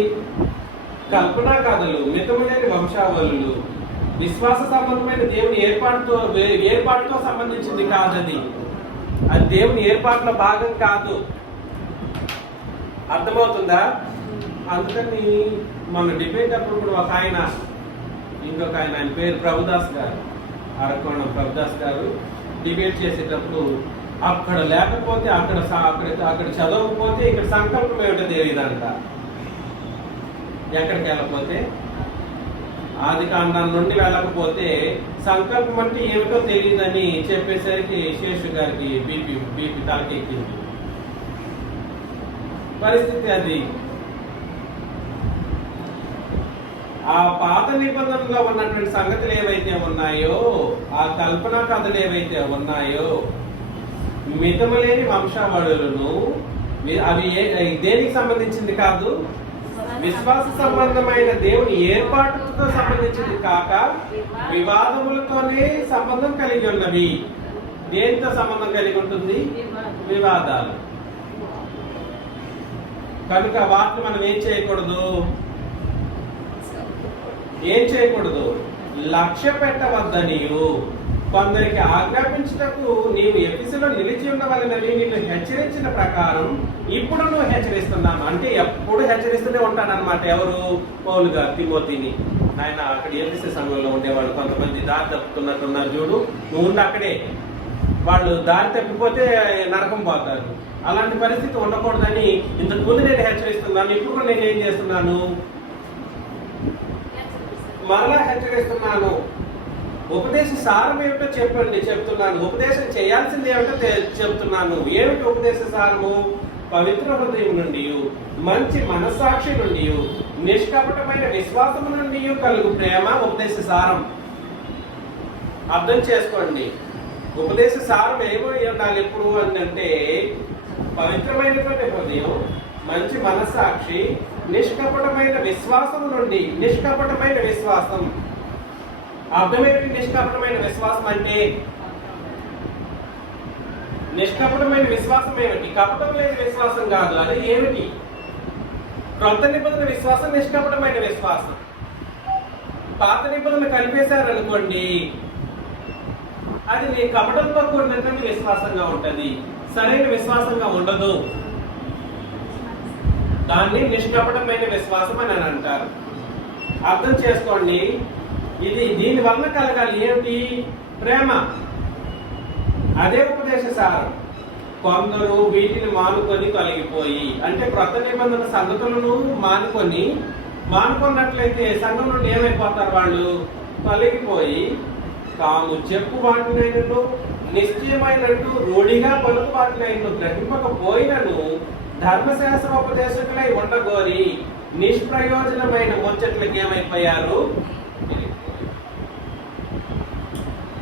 కల్పనా కథలు, మితములేని వంశావళులు విశ్వాస సంబంధమైన దేవుని ఏర్పాటుతో సంబంధించింది కాదది. అది దేవుని ఏర్పాటులో భాగం కాదు. అర్థమవుతుందా? అందుకని మన డిబేట్ అప్పుడు కూడా ఒక ఆయన, ఇంకొక ఆయన పేరు ప్రభుదాస్ గారు, అరకోణం ప్రభుదాస్ గారు డిబేట్ చేసేటప్పుడు అక్కడ లేకపోతే అక్కడ చదవకపోతే ఇక్కడ సంకల్పం ఏమిటో తెలియదంట. ఎక్కడికి వెళ్ళకపోతే ఆదికాండం నుండి వెళ్ళకపోతే సంకల్పం అంటే ఏమిటో తెలియదని చెప్పేసరికి శేషు గారికి బీపీ తలకెక్కింది. పరిస్థితి అది. ఆ పాత నిబంధనలో ఉన్నటువంటి సంగతులు ఏవైతే ఉన్నాయో, ఆ కల్పనా కథలు ఏవైతే ఉన్నాయో, మితములేని వంశావళులను, అవి దేనికి సంబంధించింది కాదు, విశ్వాస సంబంధమైన దేవుని ఏర్పాటుతో సంబంధించింది కాక వివాదములతోనే సంబంధం కలిగి ఉన్నవి. దేనితో సంబంధం కలిగి ఉంటుంది? వివాదాలు. కనుక వాటిని మనం ఏం చేయకూడదు, లక్ష్య పెట్టవద్దనియు కొందరికి ఆజ్ఞాపించుటకు నీవు ఎఫెసులో నిలిచి ఉండవలనని నిన్ను హెచ్చరించిన ప్రకారం ఇప్పుడు నువ్వు హెచ్చరిస్తున్నాను. అంటే ఎప్పుడు హెచ్చరిస్తూనే ఉంటానన్నమాట. ఎవరు? పౌలు గారు తిమోతిని. ఆయన అక్కడ ఎఫెసు సంఘంలో ఉండేవాళ్ళు కొంతమంది దారి తప్పుతున్నట్టున్నారు, చూడు నువ్వు ఉండి అక్కడే, వాళ్ళు దారి తప్పిపోతే నరకం పోతారు. అలాంటి పరిస్థితి ఉండకూడదని ఇంతకు ముందు నేను హెచ్చరిస్తున్నాను, ఇప్పుడు కూడా నేను ఏం చేస్తున్నాను, మరలా హెచ్చరిస్తున్నాను. ఉపదేశ సారం ఏమిటో చెప్తున్నాను. ఉపదేశం చేయాల్సింది ఏమిటో చెప్తున్నాను. ఏమిటి ఉపదేశ సారము? పవిత్ర హృదయం నుండి, మంచి మనస్సాక్షి నుండి, నిష్కపటమైన విశ్వాసము నుండి కలుగు ప్రేమ ఉపదేశ సారం. అర్థం చేసుకోండి. ఉపదేశ సారం ఏమో ఉండాలి ఎప్పుడు అంటే పవిత్రమైనటువంటి హృదయం, మంచి మనస్సాక్షి, నిష్కపటమైన విశ్వాసం నుండి. నిష్కపటమైన విశ్వాసం అర్థమేంటి? నిష్కపటమైన విశ్వాసం అంటే నిష్కపటమైన విశ్వాసం ఏమిటి? కపటం లేని విశ్వాసం కాదు. అది ఏమిటి? క్రొత్త నిబంధన విశ్వాసం నిష్కపటమైన విశ్వాసం. పాత నిబంధన కలిపేశారనుకోండి, అది నీ కపటంతో కూడినటువంటి విశ్వాసంగా ఉంటది, సరైన విశ్వాసంగా ఉండదు. దాన్ని నిష్కపటమైన విశ్వాసం అని అంటారు. అర్థం చేసుకోండి. దీని వలన కలగాలి ఏమిటి? ప్రేమ. అదే ఉపదేశ సారం. కొందరు వీటిని మానుకొని తొలగిపోయి, అంటే క్రొత్త నిబంధన సంగతులను మానుకున్నట్లయితే సంఘం నుండి ఏమైపోతారు? వాళ్ళు తొలగిపోయి తాము చెప్పు వాటినైనను నిశ్చయమైనట్టు రూఢిగా పలుకు వాటినైనను గ్రహింపకపోయినను ధర్మశాస్త్రోపదేశకులై ఉండగోరి నిష్ప్రయోజనమైన ముచ్చట్లకి ఏమైపోయారు?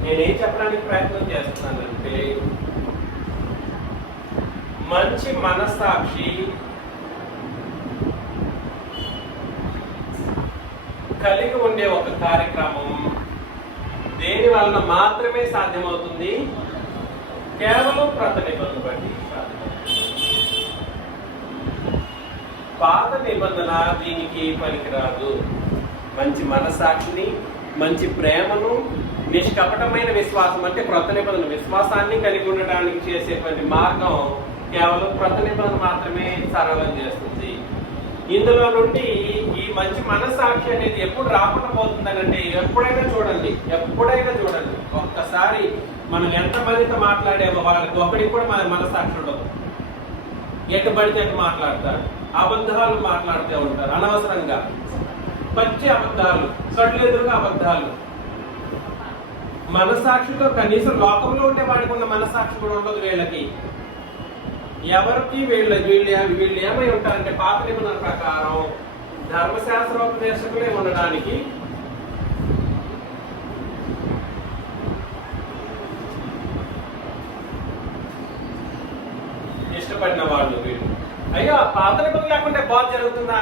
నేనేం చెప్పడానికి ప్రయత్నం చేస్తున్నానంటే, మంచి మనస్సాక్షి కలిగి ఉండే ఒక కార్యక్రమం దేని వలన మాత్రమే సాధ్యమవుతుంది? కేవలం క్రొత్త నిబంధన బట్టి సాధ్యమవుతుంది. పాత నిబంధన దీనికి పనికిరాదు. మంచి మనస్సాక్షిని, మంచి ప్రేమను, నిష్కపటమైన విశ్వాసం అంటే క్రొత్త నిబంధన విశ్వాసాన్ని కలిగి ఉండడానికి చేసేటువంటి మార్గం కేవలం క్రొత్త నిబంధన మాత్రమే సరళం చేస్తుంది. ఇందులో నుండి ఈ మంచి మనస్సాక్షి అనేది ఎప్పుడు రాకుండా పోతుందనంటే, ఎప్పుడైనా చూడండి, ఒక్కసారి మనం ఎంతమందితో మాట్లాడేమో వాళ్ళకి ఒకరికి కూడా మన మనస్సాక్షి ఉండదు. ఎటు పడితే ఎటు మాట్లాడతాడు, అబద్ధాలు మాట్లాడుతూ ఉంటారు అనవసరంగా, పచ్చి అబద్ధాలు, కళ్ళు ఎదురుగా అబద్ధాలు. మనస్సాక్షితో కనీసం లోకంలో ఉండే వాడికి ఉన్న మనస్సాక్షి కూడా ఉండదు వీళ్ళకి. ఎవరికి వీళ్ళు ఏమై ఉంటారంటే పాత నిబంధన ప్రకారం ధర్మశాస్త్రోపదేశకులే ఉండడానికి ఇష్టపడిన వాళ్ళు. వీళ్ళు అయ్యో పాత నిబంధన లేకుంటే బాధ జరుగుతుందా?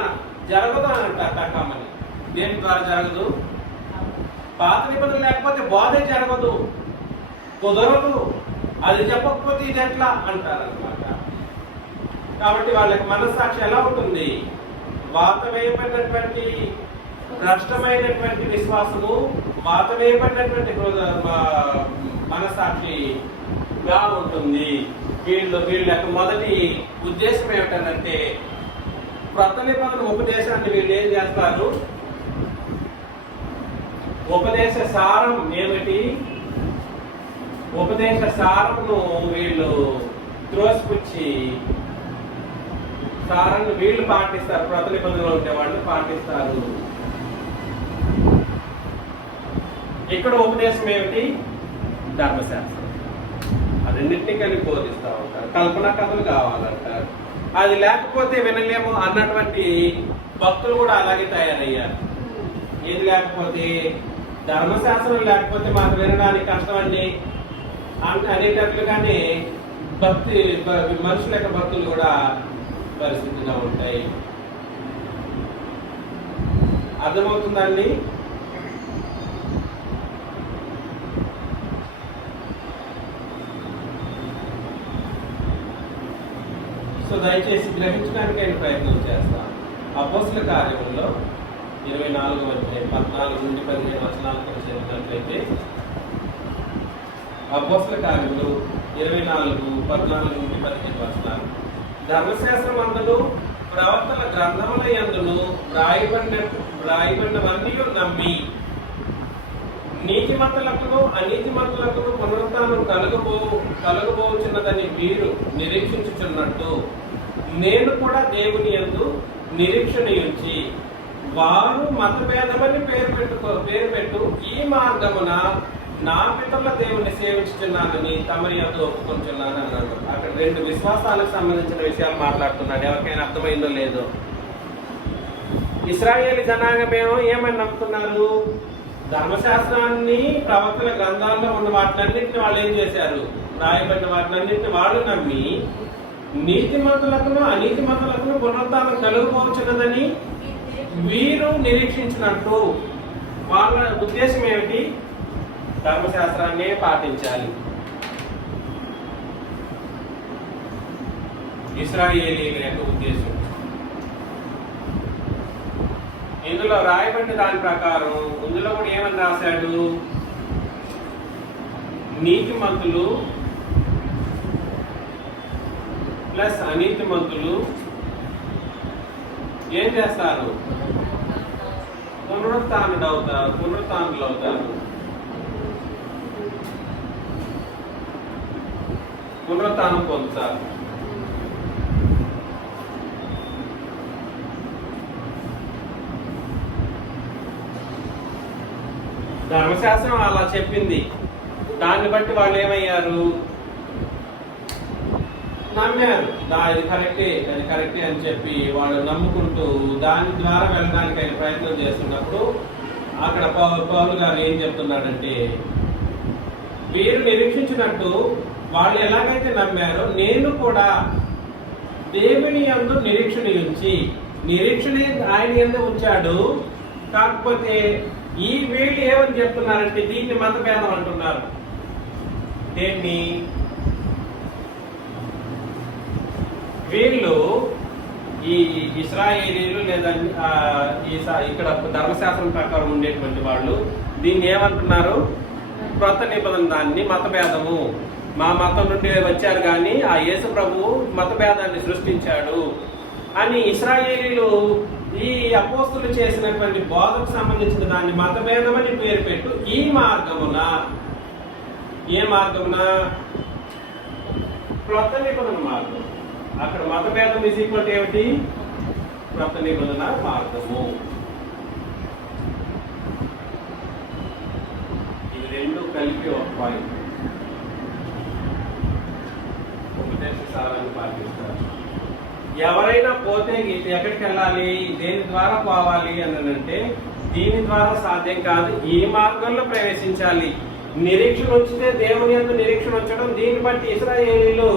జరగదు అని అంటారు టక్కమని. దేని ద్వారా జరగదు? పాత నిబంధన లేకపోతే బాధే జరగదు, కుదరదు, అది చెప్పకపోతే ఇది ఎట్లా అంటారనమాట. కాబట్టి వాళ్ళకి మనస్సాక్షి ఎలా ఉంటుంది? వాతవేయబడినటువంటి భ్రష్టమైనటువంటి విశ్వాసము, వాతవేయబడినటువంటి మనస్సాక్షిగా ఉంటుంది. వీళ్ళ యొక్క మొదటి ఉద్దేశం ఏమిటంటే, క్రొత్త నిబంధన ఉపదేశాన్ని వీళ్ళు ఏం చేస్తారు? ఉపదేశ సారం ఏమిటి? ఉపదేశ సారంను వీళ్ళు త్రోసిపుచ్చి సారాన్ని వీళ్ళు పాటిస్తారు. క్రొత్త నిబంధనలో ఉండే వాళ్ళు పాటిస్తారు. ఇక్కడ ఉపదేశం ఏమిటి? ధర్మశాస్త్రం. రెండింటినీ కలిపి బోధిస్తూ ఉంటారు. కల్పనా కథలు కావాలంటారు. అది లేకపోతే వినలేము అన్నటువంటి భక్తులు కూడా అలాగే తయారయ్యారు. ఏది లేకపోతే, ధర్మశాస్త్రం లేకపోతే మాకు వినడానికి కష్టం అండి అనేటట్లుగానే మనుషుల యొక్క భక్తులు కూడా పరిస్థితిగా ఉంటాయి. అర్థమవుతుందండి? సో దయచేసి గ్రహించడానికి ఆయన ప్రయత్నం చేస్తాను. అపోస్తల కార్యములలో 24 అధ్యాయం 14 నుండి 15 వచనాలకు చేసినట్లయితే, అపోస్తల కార్యములు 24, 14 నుండి 15 వచనాలు. ధర్మశాస్త్రం అందును ప్రవర్తన గ్రంథముల యందును వ్రాయబడినవన్నీ నమ్మి నీతిమంతులకును అనీతిమంతులకును పునరుత్థానం కలుగబోచున్నదని మీరు నిరీక్షించుచున్నట్టు నేను కూడా దేవుని యందు నిరీక్షణ ఉంచి వారు మతభేదమని పేరు పెట్టు ఈ మార్గమున నా పితరుల దేవుని సేవించుతున్నానని తమరి యందు ఒప్పుకుంటున్నాను అన్నాడు. అక్కడ 2 విశ్వాసాలకు సంబంధించిన విషయాలు మాట్లాడుతున్నాడు. ఎవరికైనా అర్థమైందో లేదో. ఇశ్రాయేలు జనాంగమేమో ఏమని నమ్ముతున్నారు? ధర్మశాస్త్రాన్ని, ప్రవక్తల గ్రంథాల్లో ఉన్న వాటినన్నింటిని వాళ్ళు ఏం చేశారు? రాయబడిన వాటినన్నింటిని వాళ్ళు నమ్మి నీతిమంతులకును అనీతిమంతులకును పునరుత్థానం కలుగబోచున్నదని వీరు నిరీక్షించినట్టు. వాళ్ళ ఉద్దేశం ఏమిటి? ధర్మశాస్త్రాన్నే పాటించాలి. ఇశ్రాయేలీయుల యొక్క ఉద్దేశం. ఇందులో రాయబడిన దాని ప్రకారం ఇందులో కూడా ఏమని రాశాడు? నీతిమంతులు ప్లస్ అనీతిమంతులు ఏం చేస్తారు? పునరుత్థానులు అవుతారు. పునరుత్థానం పొందుతారు. ధర్మశాస్త్రం అలా చెప్పింది. దాన్ని బట్టి వాళ్ళు ఏమయ్యారు? నమ్మారు. ఇది కరెక్టే అని చెప్పి వాళ్ళు నమ్ముకుంటూ దాని ద్వారా వెళ్ళడానికి ఆయన ప్రయత్నం చేస్తున్నప్పుడు అక్కడ పౌలు గారు ఏం చెప్తున్నాడంటే, వీరు నిరీక్షించినట్టు వాళ్ళు ఎలాగైతే నమ్మారో నేను కూడా దేవుని యందు నిరీక్షణ ఉంచి, నిరీక్షణ ఆయన యందు ఉంచాడు. కాకపోతే ఈ వీళ్ళు ఏమని చెప్తున్నారంటే దీన్ని మతభేదం అంటున్నారు. దేన్ని? వీళ్ళు ఈ ఇశ్రాయేలీలు లేదా ఇక్కడ ధర్మశాస్త్రం ప్రకారం ఉండేటువంటి వాళ్ళు దీన్ని ఏమంటున్నారు? క్రొత్త నిబంధన దాన్ని మతభేదము, మా మతం నుండి వచ్చారు కానీ ఆ యేసు ప్రభువు మతభేదాన్ని సృష్టించాడు అని ఇశ్రాయేలీలు ఈ అపోస్తులు చేసినటువంటి బోధకు సంబంధించిన దాన్ని మతభేదం అని పేరు పెట్టు ఈ మార్గమున, ఏ మార్గమున? క్రొత్త నిబంధన మార్గం. అక్కడ మతభేదం ఈజ్ ఈక్వల్ టు ఏమిటి? క్రొత్త నిబంధన మార్గము. ఇవి రెండు కలిపి ఒక పాయింట్. ఉపదేశ సారాన్ని పాటిస్తారు. ఎవరైనా పోతే ఎక్కడికి వెళ్ళాలి? దేని ద్వారా పోవాలి అని అంటే దీని ద్వారా సాధ్యం కాదు. ఈ మార్గంలో ప్రవేశించాలి. నిరీక్షణ ఉంచితే దేవుని యందు నిరీక్షణ ఉంచడం. దీన్ని బట్టి ఇశ్రాయేలీలు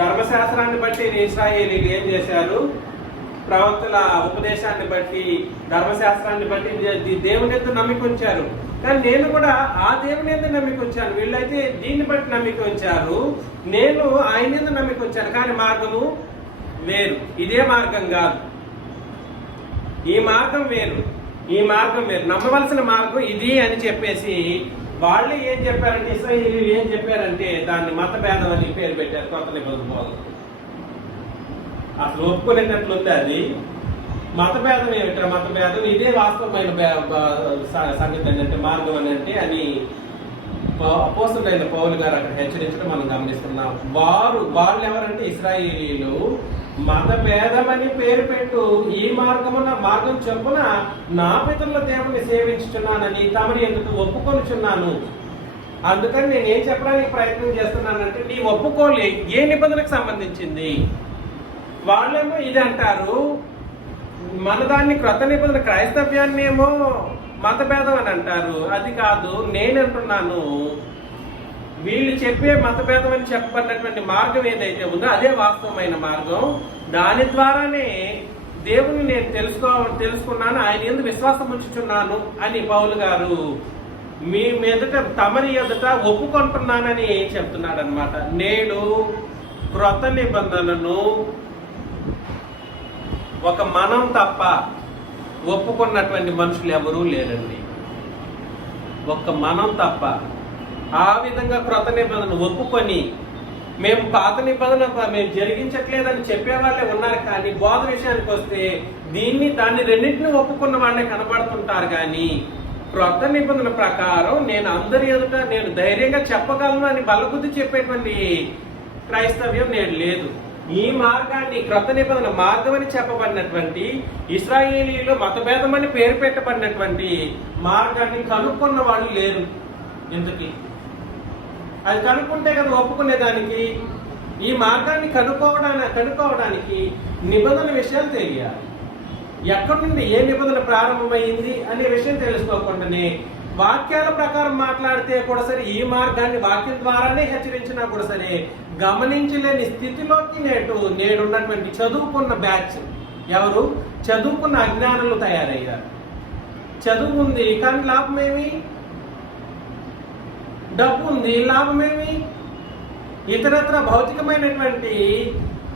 ధర్మశాస్త్రాన్ని బట్టి ఇశ్రాయేలీలు ఏం చేశారు? ప్రవక్తల ఉపదేశాన్ని బట్టి, ధర్మశాస్త్రాన్ని బట్టి దేవుని యందు నమ్మిక ఉంచారు. కానీ నేను కూడా ఆ దేవుని యందు నమ్మిక ఉంచాను. వీళ్ళైతే దీన్ని బట్టి నమ్మిక ఉంచారు, నేను ఆయన యందు నమ్మిక ఉంచాను. కానీ మార్గము వేరు. ఇదే మార్గం కాదు. ఈ మార్గం వేరు, ఈ మార్గం వేరు. నమ్మవలసిన మార్గం ఇది అని చెప్పేసి వాళ్ళు ఏం చెప్పారంటే, ఇశ్రాయేలీయులు ఏం చెప్పారంటే దాన్ని మతభేదం అని పేరు పెట్టారు. కొత్త నిబంధన బోధన అసలు ఒప్పుకునేటట్లుంది. అది మతభేదం ఏమిటో? మతభేదం ఇదే వాస్తవమైన సంగతి ఏంటంటే మార్గం అని అంటే అని అపోస్తలుడైన పౌలు గారు అక్కడ హెచ్చరించడం మనం గమనిస్తున్నాం. వాళ్ళు ఎవరంటే ఇశ్రాయేలీయులు మతభేదమని పేరు పెట్టు ఈ మార్గం చెప్పున నా పితరుల దేవుని సేవించుచున్నానని తమని ఎందుకు ఒప్పుకొనుచున్నాను. అందుకని నేను ఏం చెప్పడానికి ప్రయత్నం చేస్తున్నానంటే నీ ఒప్పుకోలే ఏ నిబంధనకు సంబంధించింది? వాళ్ళేమో ఇది అంటారు, మన దాన్ని క్రొత్త నిబంధన క్రైస్తవ్యాన్ని ఏమో మతభేదం అని అంటారు. అది కాదు, నేనంటున్నాను, వీళ్ళు చెప్పే మతభేదం అని చెప్పబడినటువంటి మార్గం ఏదైతే ఉందో అదే వాస్తవమైన మార్గం. దాని ద్వారానే దేవుని నేను తెలుసుకున్నాను, ఆయన యందు విశ్వాసం ఉంచుచున్నాను అని పౌలు గారు మీ మీదట తమరి ఎదుట ఒప్పుకుంటున్నానని చెప్తున్నాడు అనమాట. నేడు క్రొత్త నిబంధనను ఒక మనం తప్ప ఒప్పుకున్నటువంటి మనుషులు ఎవరూ లేరండి. ఒక్క మనం తప్ప. ఆ విధంగా క్రొత్త నిబంధన ఒప్పుకొని మేము పాత నిబంధన మేము జరిగించట్లేదని చెప్పేవాళ్ళే ఉన్నారు, కానీ బోధ విషయానికి వస్తే దాన్ని రెండింటిని ఒప్పుకున్న వాళ్ళే కనబడుతుంటారు. కానీ క్రొత్త నిబంధన ప్రకారం నేను అందరి ఎదుట నేను ధైర్యంగా చెప్పగలను అని బలబుద్ధి చెప్పేటువంటి క్రైస్తవ్యం నేడు లేదు. ఈ మార్గాన్ని క్రొత్త నిబంధన మార్గం అని చెప్పబడినటువంటి ఇశ్రాయేలీలో మతభేదం అని పేరు పెట్టబడినటువంటి మార్గాన్ని కనుక్కున్న వాళ్ళు లేరు. ఎందుకు? అది కనుక్కుంటే కదా ఒప్పుకునేదానికి. ఈ మార్గాన్ని కనుక్కోవడానికి నిబంధన విషయాలు తెలియాలి. ఎక్కడి నుండి ఏ నిబంధన ప్రారంభమైంది అనే విషయం తెలుసుకోకుండానే వాక్యాల ప్రకారం మాట్లాడితే కూడా సరే, ఈ మార్గాన్ని వాక్యం ద్వారానే హెచ్చరించినా కూడా సరే, గమనించలేని స్థితిలోకి నేడున్నటువంటి చదువుకున్న బ్యాచ్ ఎవరు? చదువుకున్న అజ్ఞానులు తయారయ్యారు. చదువు ఉంది కానీ లాభమేమి? డబ్బు ఉంది, లాభమేమి? ఇతరత్ర భౌతికమైనటువంటి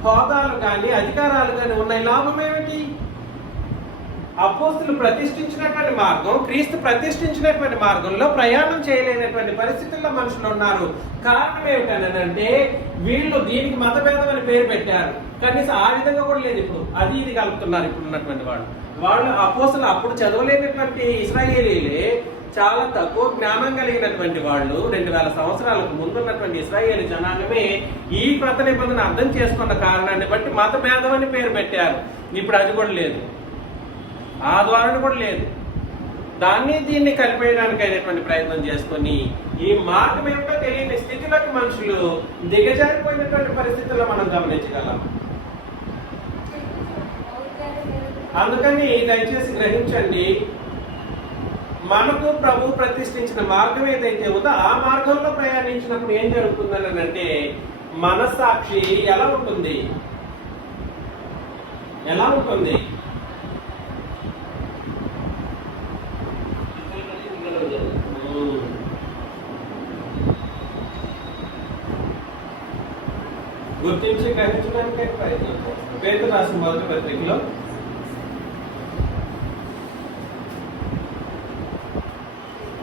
హోదాలు కానీ అధికారాలు కానీ ఉన్నాయి, లాభమేమిటి? అపోస్తులు ప్రతిష్ఠించినటువంటి మార్గం, క్రీస్తు ప్రతిష్ఠించినటువంటి మార్గంలో ప్రయాణం చేయలేనటువంటి పరిస్థితుల్లో మనుషులు ఉన్నారు. కారణం ఏమిటనంటే వీళ్ళు దీనికి మతభేదం అని పేరు పెట్టారు. కనీసం ఆ విధంగా కూడా లేదు. ఇప్పుడు అది ఇది కలుపుతున్నారు ఇప్పుడు ఉన్నటువంటి వాళ్ళు అపోస్తులు అప్పుడు చదవలేనటువంటి ఇశ్రాయేలీలే, చాలా తక్కువ జ్ఞానం కలిగినటువంటి వాళ్ళు, 2000 సంవత్సరాలకు ముందున్నటువంటి ఇశ్రాయేలీ జనాంగమే ఈ క్రొత్త నిబంధన అర్థం చేసుకున్న కారణాన్ని బట్టి మతభేదం అని పేరు పెట్టారు. ఇప్పుడు అది కూడా లేదు, ఆ ద్వారా కూడా లేదు. దీన్ని కలిపేయడానికి అయినటువంటి ప్రయత్నం చేసుకొని ఈ మార్గం ఏమిటో తెలియని స్థితిలోకి మనుషులు దిగజారిపోయినటువంటి పరిస్థితుల్లో మనం గమనించగలం. అందుకని దయచేసి గ్రహించండి, మనకు ప్రభు ప్రతిష్ఠించిన మార్గం ఏదైతే ఉందో ఆ మార్గంలో ప్రయాణించినప్పుడు ఏం జరుగుతుందని అంటే మనస్సాక్షి ఎలా ఉంటుంది? గుర్తించి గ్రహించడానికి ప్రయత్నం చేస్తాం. పేతురు రాసిన మొదటి పత్రికలో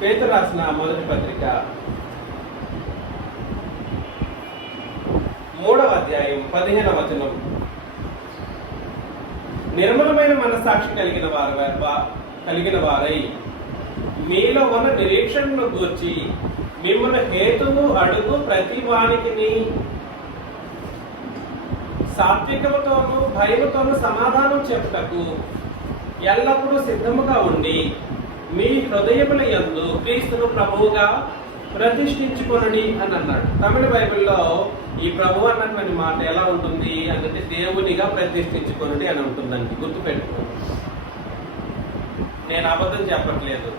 పేతురు రాసిన మొదటి పత్రిక 3వ అధ్యాయం 15వ వచనం, నిర్మలమైన మనస్సాక్షి కలిగిన వారై మీలో ఉన్న నిరీక్షణను గూర్చి మిమ్మల్ని హేతువు అడుగు ప్రతి వానికి సాత్వికముతోనూ భయముతోనూ సమాధానం చెప్పుటకు ఎల్లప్పుడూ సిద్ధముగా ఉండి మీ హృదయముల యందు క్రీస్తును ప్రభువుగా ప్రతిష్ఠించుకొనుడి అని అన్నాడు. తమిళ బైబిల్లో ఈ ప్రభు అన్నటువంటి మాట ఎలా ఉంటుంది అంటే దేవునిగా ప్రతిష్ఠించుకొనుడి అని ఉంటుందండి. గుర్తుపెట్టుకోండి, నేను అబద్ధం చెప్పట్లేదు.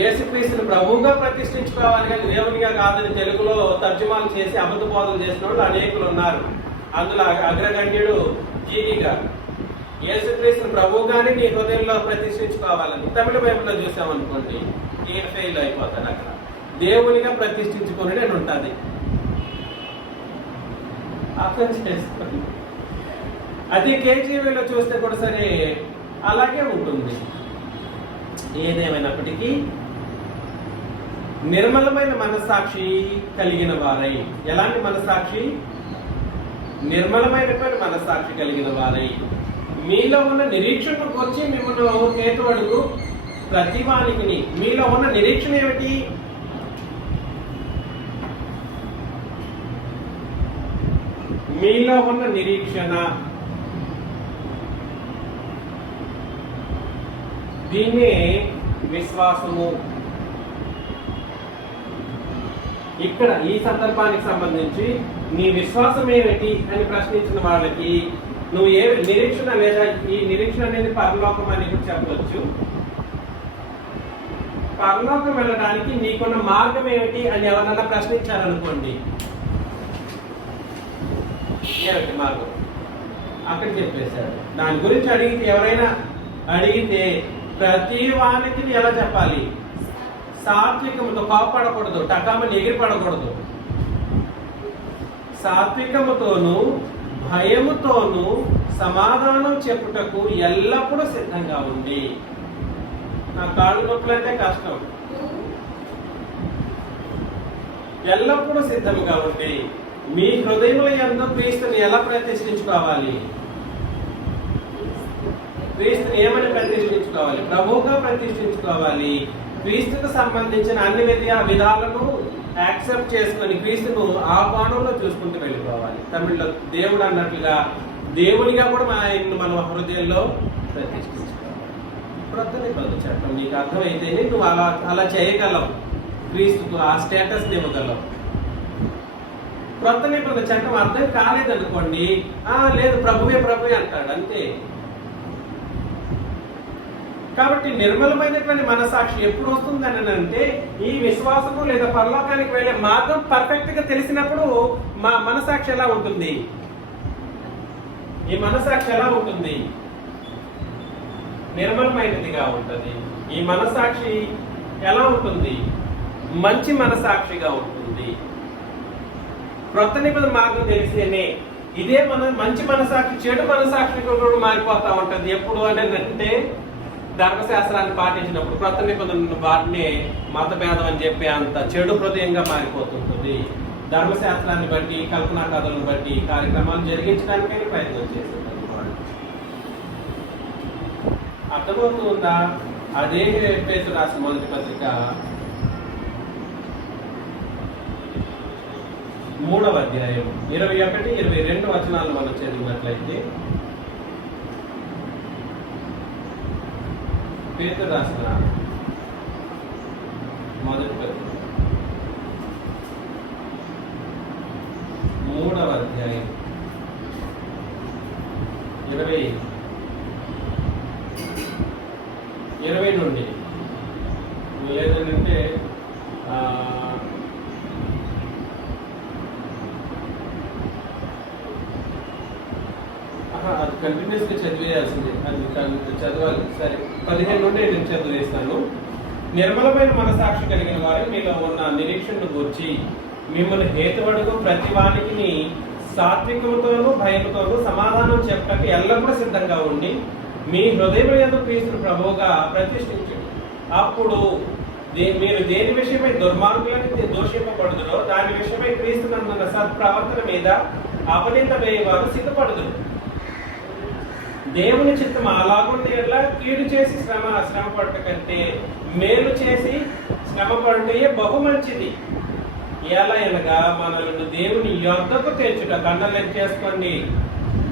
యేసుక్రీస్తుని ప్రభువుగా ప్రతిష్ఠించుకోవాలి కానీ దేవునిగా కాదని తెలుగులో తర్జుమాలు చేసి అబద్ధ బోధలు చేసిన వాళ్ళు అనేకులు ఉన్నారు. అందులో అగ్రగణ్యుడు జీవి గారు యేసుక్రీస్తుని ప్రభువుగానే నీ హృదయంలో ప్రతిష్ఠించుకోవాలని తమిళ బైబిల్లో చూసామనుకోండి, ఈయన ఫెయిల్ అయిపోతాడు. అక్కడ దేవునిగా ప్రతిష్ఠించుకొని నేను ఉంటుంది. అర్థం చేసుకోండి. అదే కేజీవీలో చూస్తే కూడా సరే అలాగే ఉంటుంది. ఏదేమైనప్పటికీ నిర్మలమైన మనస్సాక్షి కలిగిన వారై, ఎలాంటి మనస్సాక్షి? నిర్మలమైనటువంటి మనస్సాక్షి కలిగిన వారై మీలో ఉన్న నిరీక్షణ వచ్చి మిమ్మల్ని హేతు అడుగు ప్రతి వానికి. మీలో ఉన్న నిరీక్షణ ఏమిటి? మీలో ఉన్న నిరీక్షణ దీన్నే విశ్వాసము. ఇక్కడ ఈ సందర్భానికి సంబంధించి నీ విశ్వాసం ఏమిటి అని ప్రశ్నించిన వాళ్ళకి నువ్వు ఏ నిరీక్షణ లేదా ఈ నిరీక్షణ అనేది పరలోకం అని కూడా చెప్పవచ్చు. పరలోకం వెళ్ళడానికి నీకున్న మార్గం ఏమిటి అని ఎవరన్నా ప్రశ్నించారనుకోండి, ఏమిటి మార్గం అక్కడ చెప్పేశాడు. దాని గురించి అడిగితే ఎవరైనా అడిగితే ప్రతి వానికి ఎలా చెప్పాలి? సాత్వికముతో కోపడకూడదు, టకామని ఎగిరిపడకూడదు. సాత్వికముతోను భయముతోను సమాధానం చెప్పుటకు ఎల్లప్పుడూ సిద్ధంగా ఉంది. నా కాళ్ళు నొప్పులంటే కష్టం. ఎల్లప్పుడూ సిద్ధంగా ఉంది. మీ హృదయముల యందు క్రీస్తుని ఎలా ప్రతిష్ఠించుకోవాలి? క్రీస్తుని ఏమని ప్రతిష్ఠించుకోవాలి? ప్రభువుగా ప్రతిష్ఠించుకోవాలి. క్రీస్తుకు సంబంధించిన అన్ని విధాలను యాక్సెప్ట్ చేసుకొని క్రీస్తును ఆ కోణంలో చూసుకుంటూ వెళ్ళిపోవాలి. తమిళ్లో దేవుడు అన్నట్లుగా దేవునిగా కూడా మన హృదయంలో ప్రతిష్ఠించుకోవాలి. క్రొత్త నిబంధన చట్టం నీకు అర్థమైతేనే నువ్వు అలా చేయగలవు, క్రీస్తుకు ఆ స్టేటస్ ఇవ్వగలవు. క్రొత్త నిబంధన చట్టం అర్థం కాలేదనుకోండి, లేదు ప్రభువే అంటాడు అంతే. కాబట్టి నిర్మలమైనటువంటి మనసాక్షి ఎప్పుడు వస్తుందని అంటే ఈ విశ్వాసము లేదా పరలోకానికి వెళ్ళే మార్గం పర్ఫెక్ట్ గా తెలిసినప్పుడు మా మనసాక్షి ఎలా ఉంటుంది? ఈ మనసాక్షి ఎలా ఉంటుంది? నిర్మలమైనదిగా ఉంటుంది. ఈ మనసాక్షి ఎలా ఉంటుంది? మంచి మనసాక్షిగా ఉంటుంది. క్రొత్త నిబంధన మార్గం తెలిస్తేనే ఇదే మంచి మనసాక్షి చెడు మనసాక్షి కూడా మారిపోతా ఉంటుంది. ఎప్పుడు అని అంటే ధర్మశాస్త్రాన్ని పాటించినప్పుడు క్రొత్త నిబంధన వాటిని మతభేదం అని చెప్పి అంత చెడు హృదయంగా మారిపోతుంటుంది. ధర్మశాస్త్రాన్ని బట్టి కల్పనా కథలను బట్టి కార్యక్రమాలు జరిగించడానికైనా ప్రయత్నం చేస్తుంది. అర్థమవుతుందా? అదే పేతురు రాసిన మొదటి పత్రిక 3వ అధ్యాయం 21, 22 వచనాలు మనం చదివినట్లయితే, పేతురు రాసిన మొదటి పత్రిక 3వ అధ్యాయం 20 నుండి లేదంటే అది కంటిన్యూస్ గా చదివేయాల్సిందే, అది చదవాలి. సరే 15 నుండి నేను చదివేస్తాను. నిర్మలమైన మనసాక్షి కలిగిన వారు మీలో ఉన్న నిరీక్షణను గూర్చి మిమ్మల్ని హేతువడుగు ప్రతి వానికి సాత్వికముతోనూ భయముతోనూ సమాధానం చెప్పడానికి ఎల్లప్పుడూ సిద్ధంగా ఉండి మీ హృదయం యందు క్రీస్తును ప్రభువుగా ప్రతిష్ఠించండి. అప్పుడు మీరు దేని విషయమై దుర్మార్గులని దోషింపబడుదురో దాని విషయమై క్రీస్తునందున్న సత్ప్రవర్తన మీద అపనింద వేయవారు సిద్ధపడుదురు. దేవుని చిత్తం అలాగుంటే ఎట్లా? కీడు చేసి శ్రమ పడుట కంటే మేలు చేసి శ్రమ పడుటే బహు మంచిది. ఎలా అనగా మనలను దేవుని యొద్దకు తెచ్చుటకు, అన్నలను చేసుకోండి,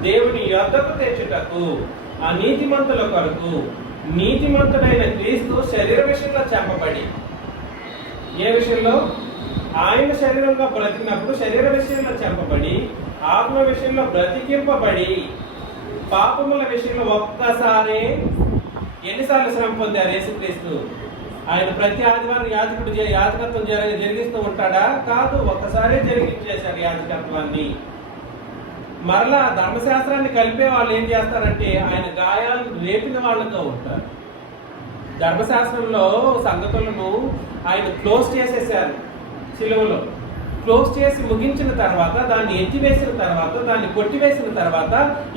దేవుని యొద్దకు తెచ్చుటకు ఆ నీతిమంతుల కొరకు నీతిమంతుడైన క్రీస్తు శరీర విషయంలో చెప్పబడి, ఏ విషయంలో? ఆయన శరీరంలో బ్రతికినప్పుడు శరీర విషయంలో చెప్పబడి, ఆత్మ విషయంలో బ్రతికింపబడి, పాపముల విషయంలో ఒక్కసారి ఎన్నిసార్లు శ్రమ పొందారు యేసుక్రీస్తు? ఆయన ప్రతి ఆదివారం యాజకత్వం జరిగిస్తూ ఉంటాడా? కాదు, ఒక్కసారే జరిగించేశారు యాజకత్వాన్ని. మరలా ధర్మశాస్త్రాన్ని కలిపే వాళ్ళు ఏం చేస్తారంటే ఆయన గాయాలు రేపిన వాళ్ళతో ఉంటారు. ధర్మశాస్త్రంలో సంగతులను ఆయన క్లోజ్ చేసేసారు. సిలువలో క్లోజ్ చేసి ముగించిన తర్వాత, దాన్ని ఎత్తివేసిన తర్వాత, దాన్ని కొట్టివేసిన తర్వాత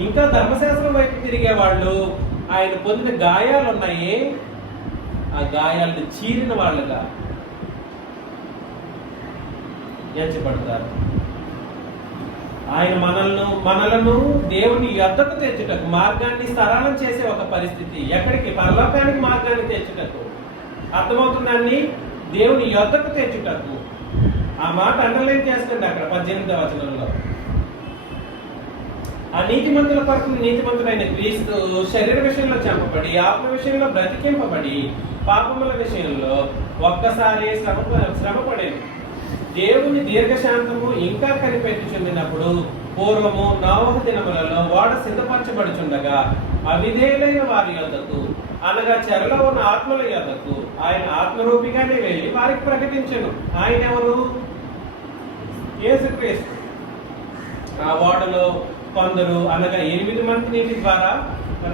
ఇంకా ధర్మశాస్త్రం వైపు తిరిగే వాళ్ళు ఆయన పొందిన గాయాలు ఉన్నాయి, ఆ గాయాలను చీరిన వాళ్ళుగా ఎంచబడతారు. ఆయన మనలను దేవుని యొద్దకు తెచ్చుటకు, మార్గాన్ని సరళం చేసే ఒక పరిస్థితి. ఎక్కడికి? పరలోకానికి మార్గాన్ని తెచ్చుటకు. అర్థమవుతుందండి? దేవుని యొద్దకు తెచ్చుటకు. ఆ మాట అండర్లైన్ చేసుకోండి అక్కడ 18వ వచనంలో. ఆ నీతిమంతుల కొరకు నీతిమంతుడైన క్రీస్తు శరీర విషయంలో చంపబడి, ఆత్మ విషయంలో బ్రతికింపబడి, పాపముల విషయంలో ఒక్కసారి శ్రమపడేది. దేవుని దీర్ఘశాంతము ఇంకా కనిపెట్టి చెందినప్పుడు పూర్వము నోవహు దినములలో ఓడ సిద్ధపరచబడుచుండగా అవిధేయులైన వారి యొద్దకు అనగా చెరలో ఉన్న ఆత్మల యొద్దకు ఆయన ఆత్మరూపిగానే వెళ్ళి వారికి ప్రకటించెను. ఆయన ఎవరు? యేసుక్రీస్తు. ఆ ఓడలో కొందరు అనగా 8 మంది నీటి ద్వారా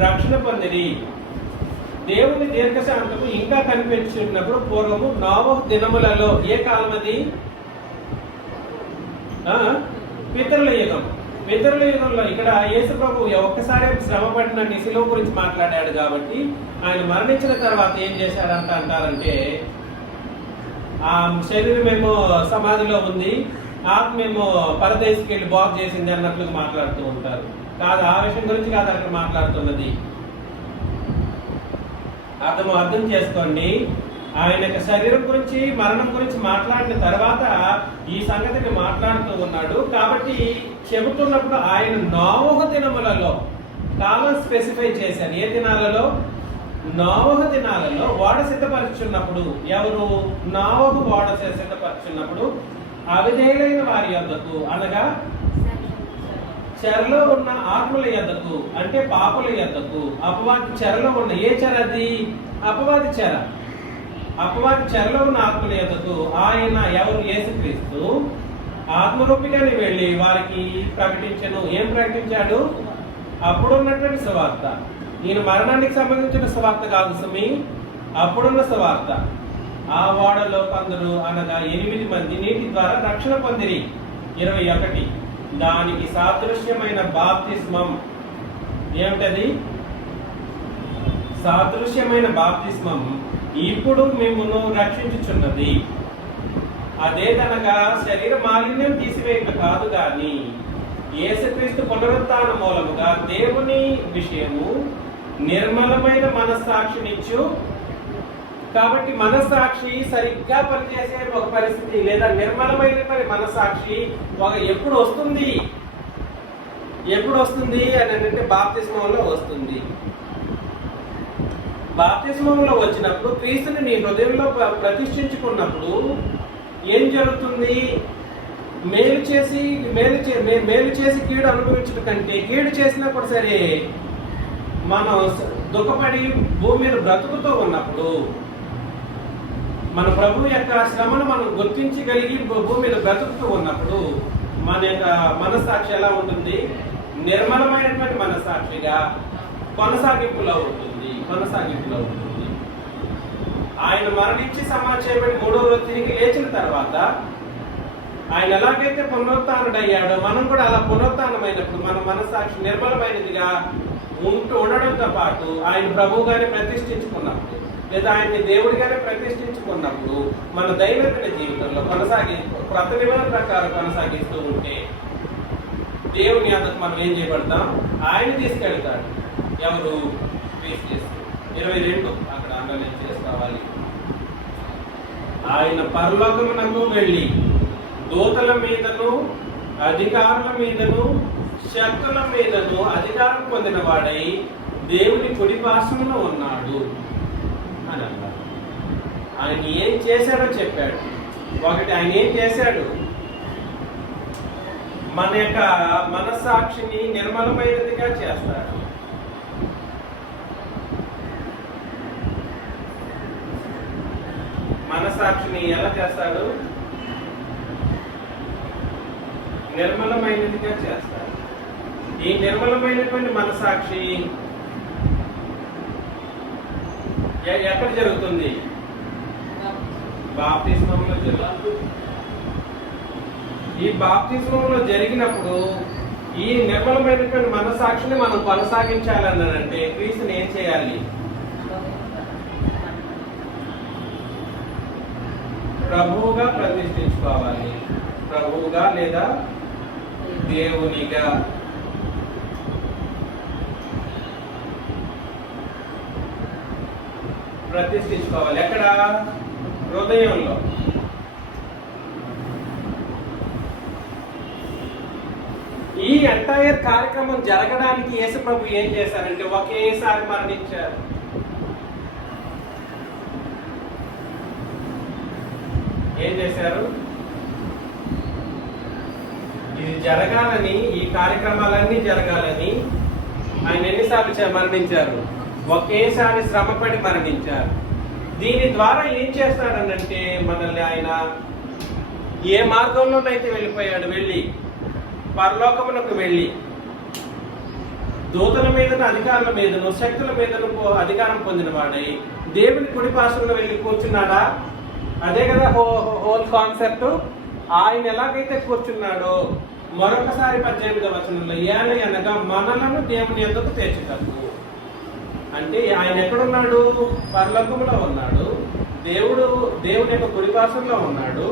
రక్షణ పొందిరి. దేవుని దీర్ఘశాంతము ఇంకా కనిపించినప్పుడు పూర్వము నోవహు దినములలో, ఏ కాలం అది? పితరుల యుగం. పితరుల యుగంలో ఇక్కడ యేసు ప్రభు ఒక్కసారి శ్రమ పడిన శిలువ గురించి మాట్లాడాడు కాబట్టి ఆయన మరణించిన తర్వాత ఏం చేశారంట అంటారంటే, ఆ శరీరం ఏమో సమాధిలో ఉంది, ఆత్మేమో పరదేశికి వెళ్ళి బాగు చేసింది అన్నట్లుగా మాట్లాడుతూ ఉంటారు. కాదు, ఆ విషయం గురించి కాదు అక్కడ మాట్లాడుతున్నది. అర్థం చేసుకోండి. ఆయన యొక్క శరీరం గురించి, మరణం గురించి మాట్లాడిన తర్వాత ఈ సంగతిని మాట్లాడుతూ ఉన్నాడు. కాబట్టి చెబుతున్నప్పుడు ఆయన నోవహు దినములలో కాలం స్పెసిఫై చేశారు. ఏ దినాలలో? నోవహు దినాలలో ఓడ సిద్ధపరుచున్నప్పుడు. ఎవరు? నోవహు ఓడ సిద్ధపరుచున్నప్పుడు అవిధేయులైన వారి యొద్దకు అనగా చెరలో ఉన్న ఆత్మల యొద్దకు, అంటే పాపుల యొద్దకు, అపవాది చెరలో ఉన్న, ఏ చెర అది? అపవాది చెర. అపవాది చెరలో ఉన్న ఆత్మల యొద్దకు ఆయన ఎవరు? యేసుక్రీస్తు ఆత్మరూపిగానే వెళ్ళి వారికి ప్రకటించను. ఏం ప్రకటించాడు? అప్పుడున్నటువంటి సువార్త. ఈయన మరణానికి సంబంధించిన సువార్త కాదు సుమి, అప్పుడున్న సువార్త. ఆ ఓడలో కొందరు అనగా 8 మంది నీటి ద్వారా రక్షణ పొందిరి. 21. దానికి సాదృశ్యమైన బాప్తిస్మం. ఏమిటది? సాదృశ్యమైన బాప్తిస్మం ఇప్పుడు మిమ్మును రక్షించుచున్నది. అదేదనగా శరీర మాలిన్యం తీసివేయక కాదు గాని యేసుక్రీస్తు పునరుత్థాన మూలముగా దేవుని విషయము నిర్మలమైన మనస్సాక్షినిచ్చు. కాబట్టి మనస్సాక్షి సరిగ్గా పనిచేసే ఒక పరిస్థితి, లేదా నిర్మలమైన మనస్సాక్షి ఎప్పుడు వస్తుంది? ఎప్పుడు వస్తుంది అని అంటే బాప్తిస్మంలో వస్తుంది. బాప్తిస్మంలో వచ్చినప్పుడు క్రీస్తుని నీ హృదయంలో ప్రతిష్ఠించుకున్నప్పుడు ఏం జరుగుతుంది? మేలు చేసి కీడు అనుభవించడం కంటే కీడు చేసినప్పుడు సరే మనం దుఃఖపడి భూమి మీద బ్రతుకుతూ ఉన్నప్పుడు మన ప్రభు యొక్క శ్రమను మనం గుర్తించగలిగి భూమి మీద బ్రతుకుతూ ఉన్నప్పుడు మన యొక్క మనస్సాక్షి ఎలా ఉంటుంది? నిర్మలమైనటువంటి మనస్సాక్షిగా కొనసాగింపులో ఉంటుంది. ఆయన మరణించి సమాధి చేయబడి 3వ రోజు తిరిగి లేచిన తర్వాత ఆయన ఎలాగైతే పునరుత్థానుడయ్యాడో మనం కూడా అలా పునరుత్థానమైనప్పుడు మన మనస్సాక్షి నిర్మలమైనదిగా ఉండడంతో పాటు ఆయన ప్రభువుగానే ప్రతిష్ఠించుకున్నప్పుడు, లేదా ఆయన్ని దేవుడిగానే ప్రతిష్ఠించుకున్నప్పుడు మన దైనందిన జీవితంలో క్రొత్త నిబంధన ప్రకారం కొనసాగిస్తూ ఉంటే దేవుని అంతకు మనం ఏం చేయబడతాం? ఆయన తీసుకెళ్తాడు. ఎవరు? 22 అక్కడ అండర్లైన్ చేసుకోవాలి. ఆయన పరలోకమునకు వెళ్ళి దూతల మీదను అధికారుల మీదను శక్తుల మీదను అధికారం పొందిన వాడై దేవుని కుడి పార్శ్వమున ఉన్నాడు అని అన్నారు. ఆయన ఏం చేశాడో చెప్పాడు. ఒకటి, ఆయన ఏం చేశాడు? మన యొక్క మనస్సాక్షిని నిర్మలమైనదిగా చేస్తాడు. మనస్సాక్షిని ఎలా చేస్తాడు? నిర్మలమైనదిగా చేస్తాడు. ఈ నిర్మలమైనటువంటి మనస్సాక్షి ఎక్కడ జరుగుతుంది? బాప్తిస్మంలో జరుగుతుంది. ఈ బాప్తిస్మంలో జరిగినప్పుడు ఈ నిర్మలమైనటువంటి మనస్సాక్షిని మనం కొనసాగించాలన్నారంటే క్రీస్తుని ఏం చేయాలి? ప్రభువుగా ప్రతిష్ఠించుకోవాలి. ప్రభువుగా లేదా దేవునిగా. ప్రతిష్ఠించుకోవాలి. ఎక్కడ? హృదయంలో. ఈ ఎంటైర్ కార్యక్రమం జరగడానికి యేసు ప్రభు ఏం చేశారంటే ఒకేసారి మరణించారు. ఏం చేశారు? ఇది జరగాలని, ఈ కార్యక్రమాలన్నీ జరగాలని ఆయన ఎన్నిసార్లు మరణించారు? ఒకేసారి శ్రమపడి మరణించారు. దీని ద్వారా ఏం చేస్తాడనంటే మనల్ని ఆయన ఏ మార్గంలోనైతే వెళ్ళిపోయాడు, వెళ్ళి పరలోకమునకు వెళ్ళి దూతల మీదను అధికారుల మీదను శక్తుల మీదను అధికారం పొందిన వాడై దేవుని కుడి పార్శ్వంలో వెళ్ళి కూర్చున్నాడా? అదే కదా హోల్ కాన్సెప్ట్. ఆయన ఎలాగైతే కూర్చున్నాడో మరొకసారి 18వ వచనంలో ఏల అనగా మనలను దేవుని యొద్దకు తెచ్చుటకు. అంటే ఆయన ఎక్కడున్నాడు? పరలోకములో ఉన్నాడు. దేవుని యొక్క కుడి పార్శ్వంలో ఉన్నాడు,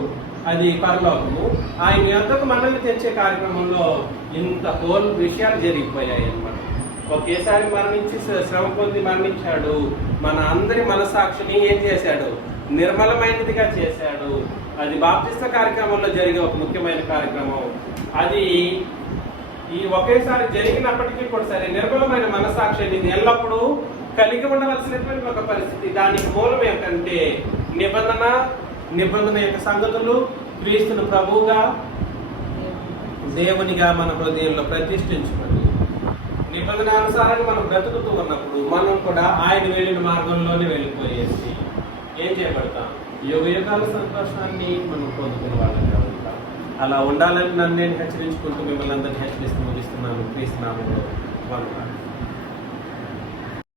అది పరలోకము. ఆయన యొద్దకు మనల్ని తెచ్చే కార్యక్రమంలో ఇంత హోల్ విషయాలు జరిగిపోయాయి అన్నమాట. ఒకేసారి మరణించి శ్రమ పొంది మరణించాడు. మన అందరి మనసాక్షిని ఏం చేశాడు? నిర్మలమైనదిగా చేశాడు. అది బాప్తిస్మ కార్యక్రమంలో జరిగే ఒక ముఖ్యమైన కార్యక్రమం. అది ఈ ఒకేసారి జరిగినప్పటికీ కూడా సరే, నిర్మలమైన మనసాక్షిని ఎల్లప్పుడూ కలిగి ఉండవలసినటువంటి ఒక పరిస్థితి. దానికి మూలం ఏంటంటే నిబంధన యొక్క సంగతులు, క్రీస్తును ప్రభువుగా దేవునిగా మన హృదయంలో ప్రతిష్ఠించుకొని నిబంధనానుసారంగా మనం బ్రతుకుతూ ఉన్నప్పుడు మనం కూడా ఆయన వెళ్ళిన మార్గంలోనే వెళ్ళిపోయేసి ఏం చేయబడతాం? యుగ యుగాల సంతోషాన్ని మనం పొందుకునే వాళ్ళగా ఉంటాం. అలా ఉండాలని నన్ను నేను హెచ్చరించుకుంటూ మిమ్మల్ని అందరినీ హెచ్చరిస్తూ ముగిస్తున్నాను. క్రీస్తు నామములో వందనాలు.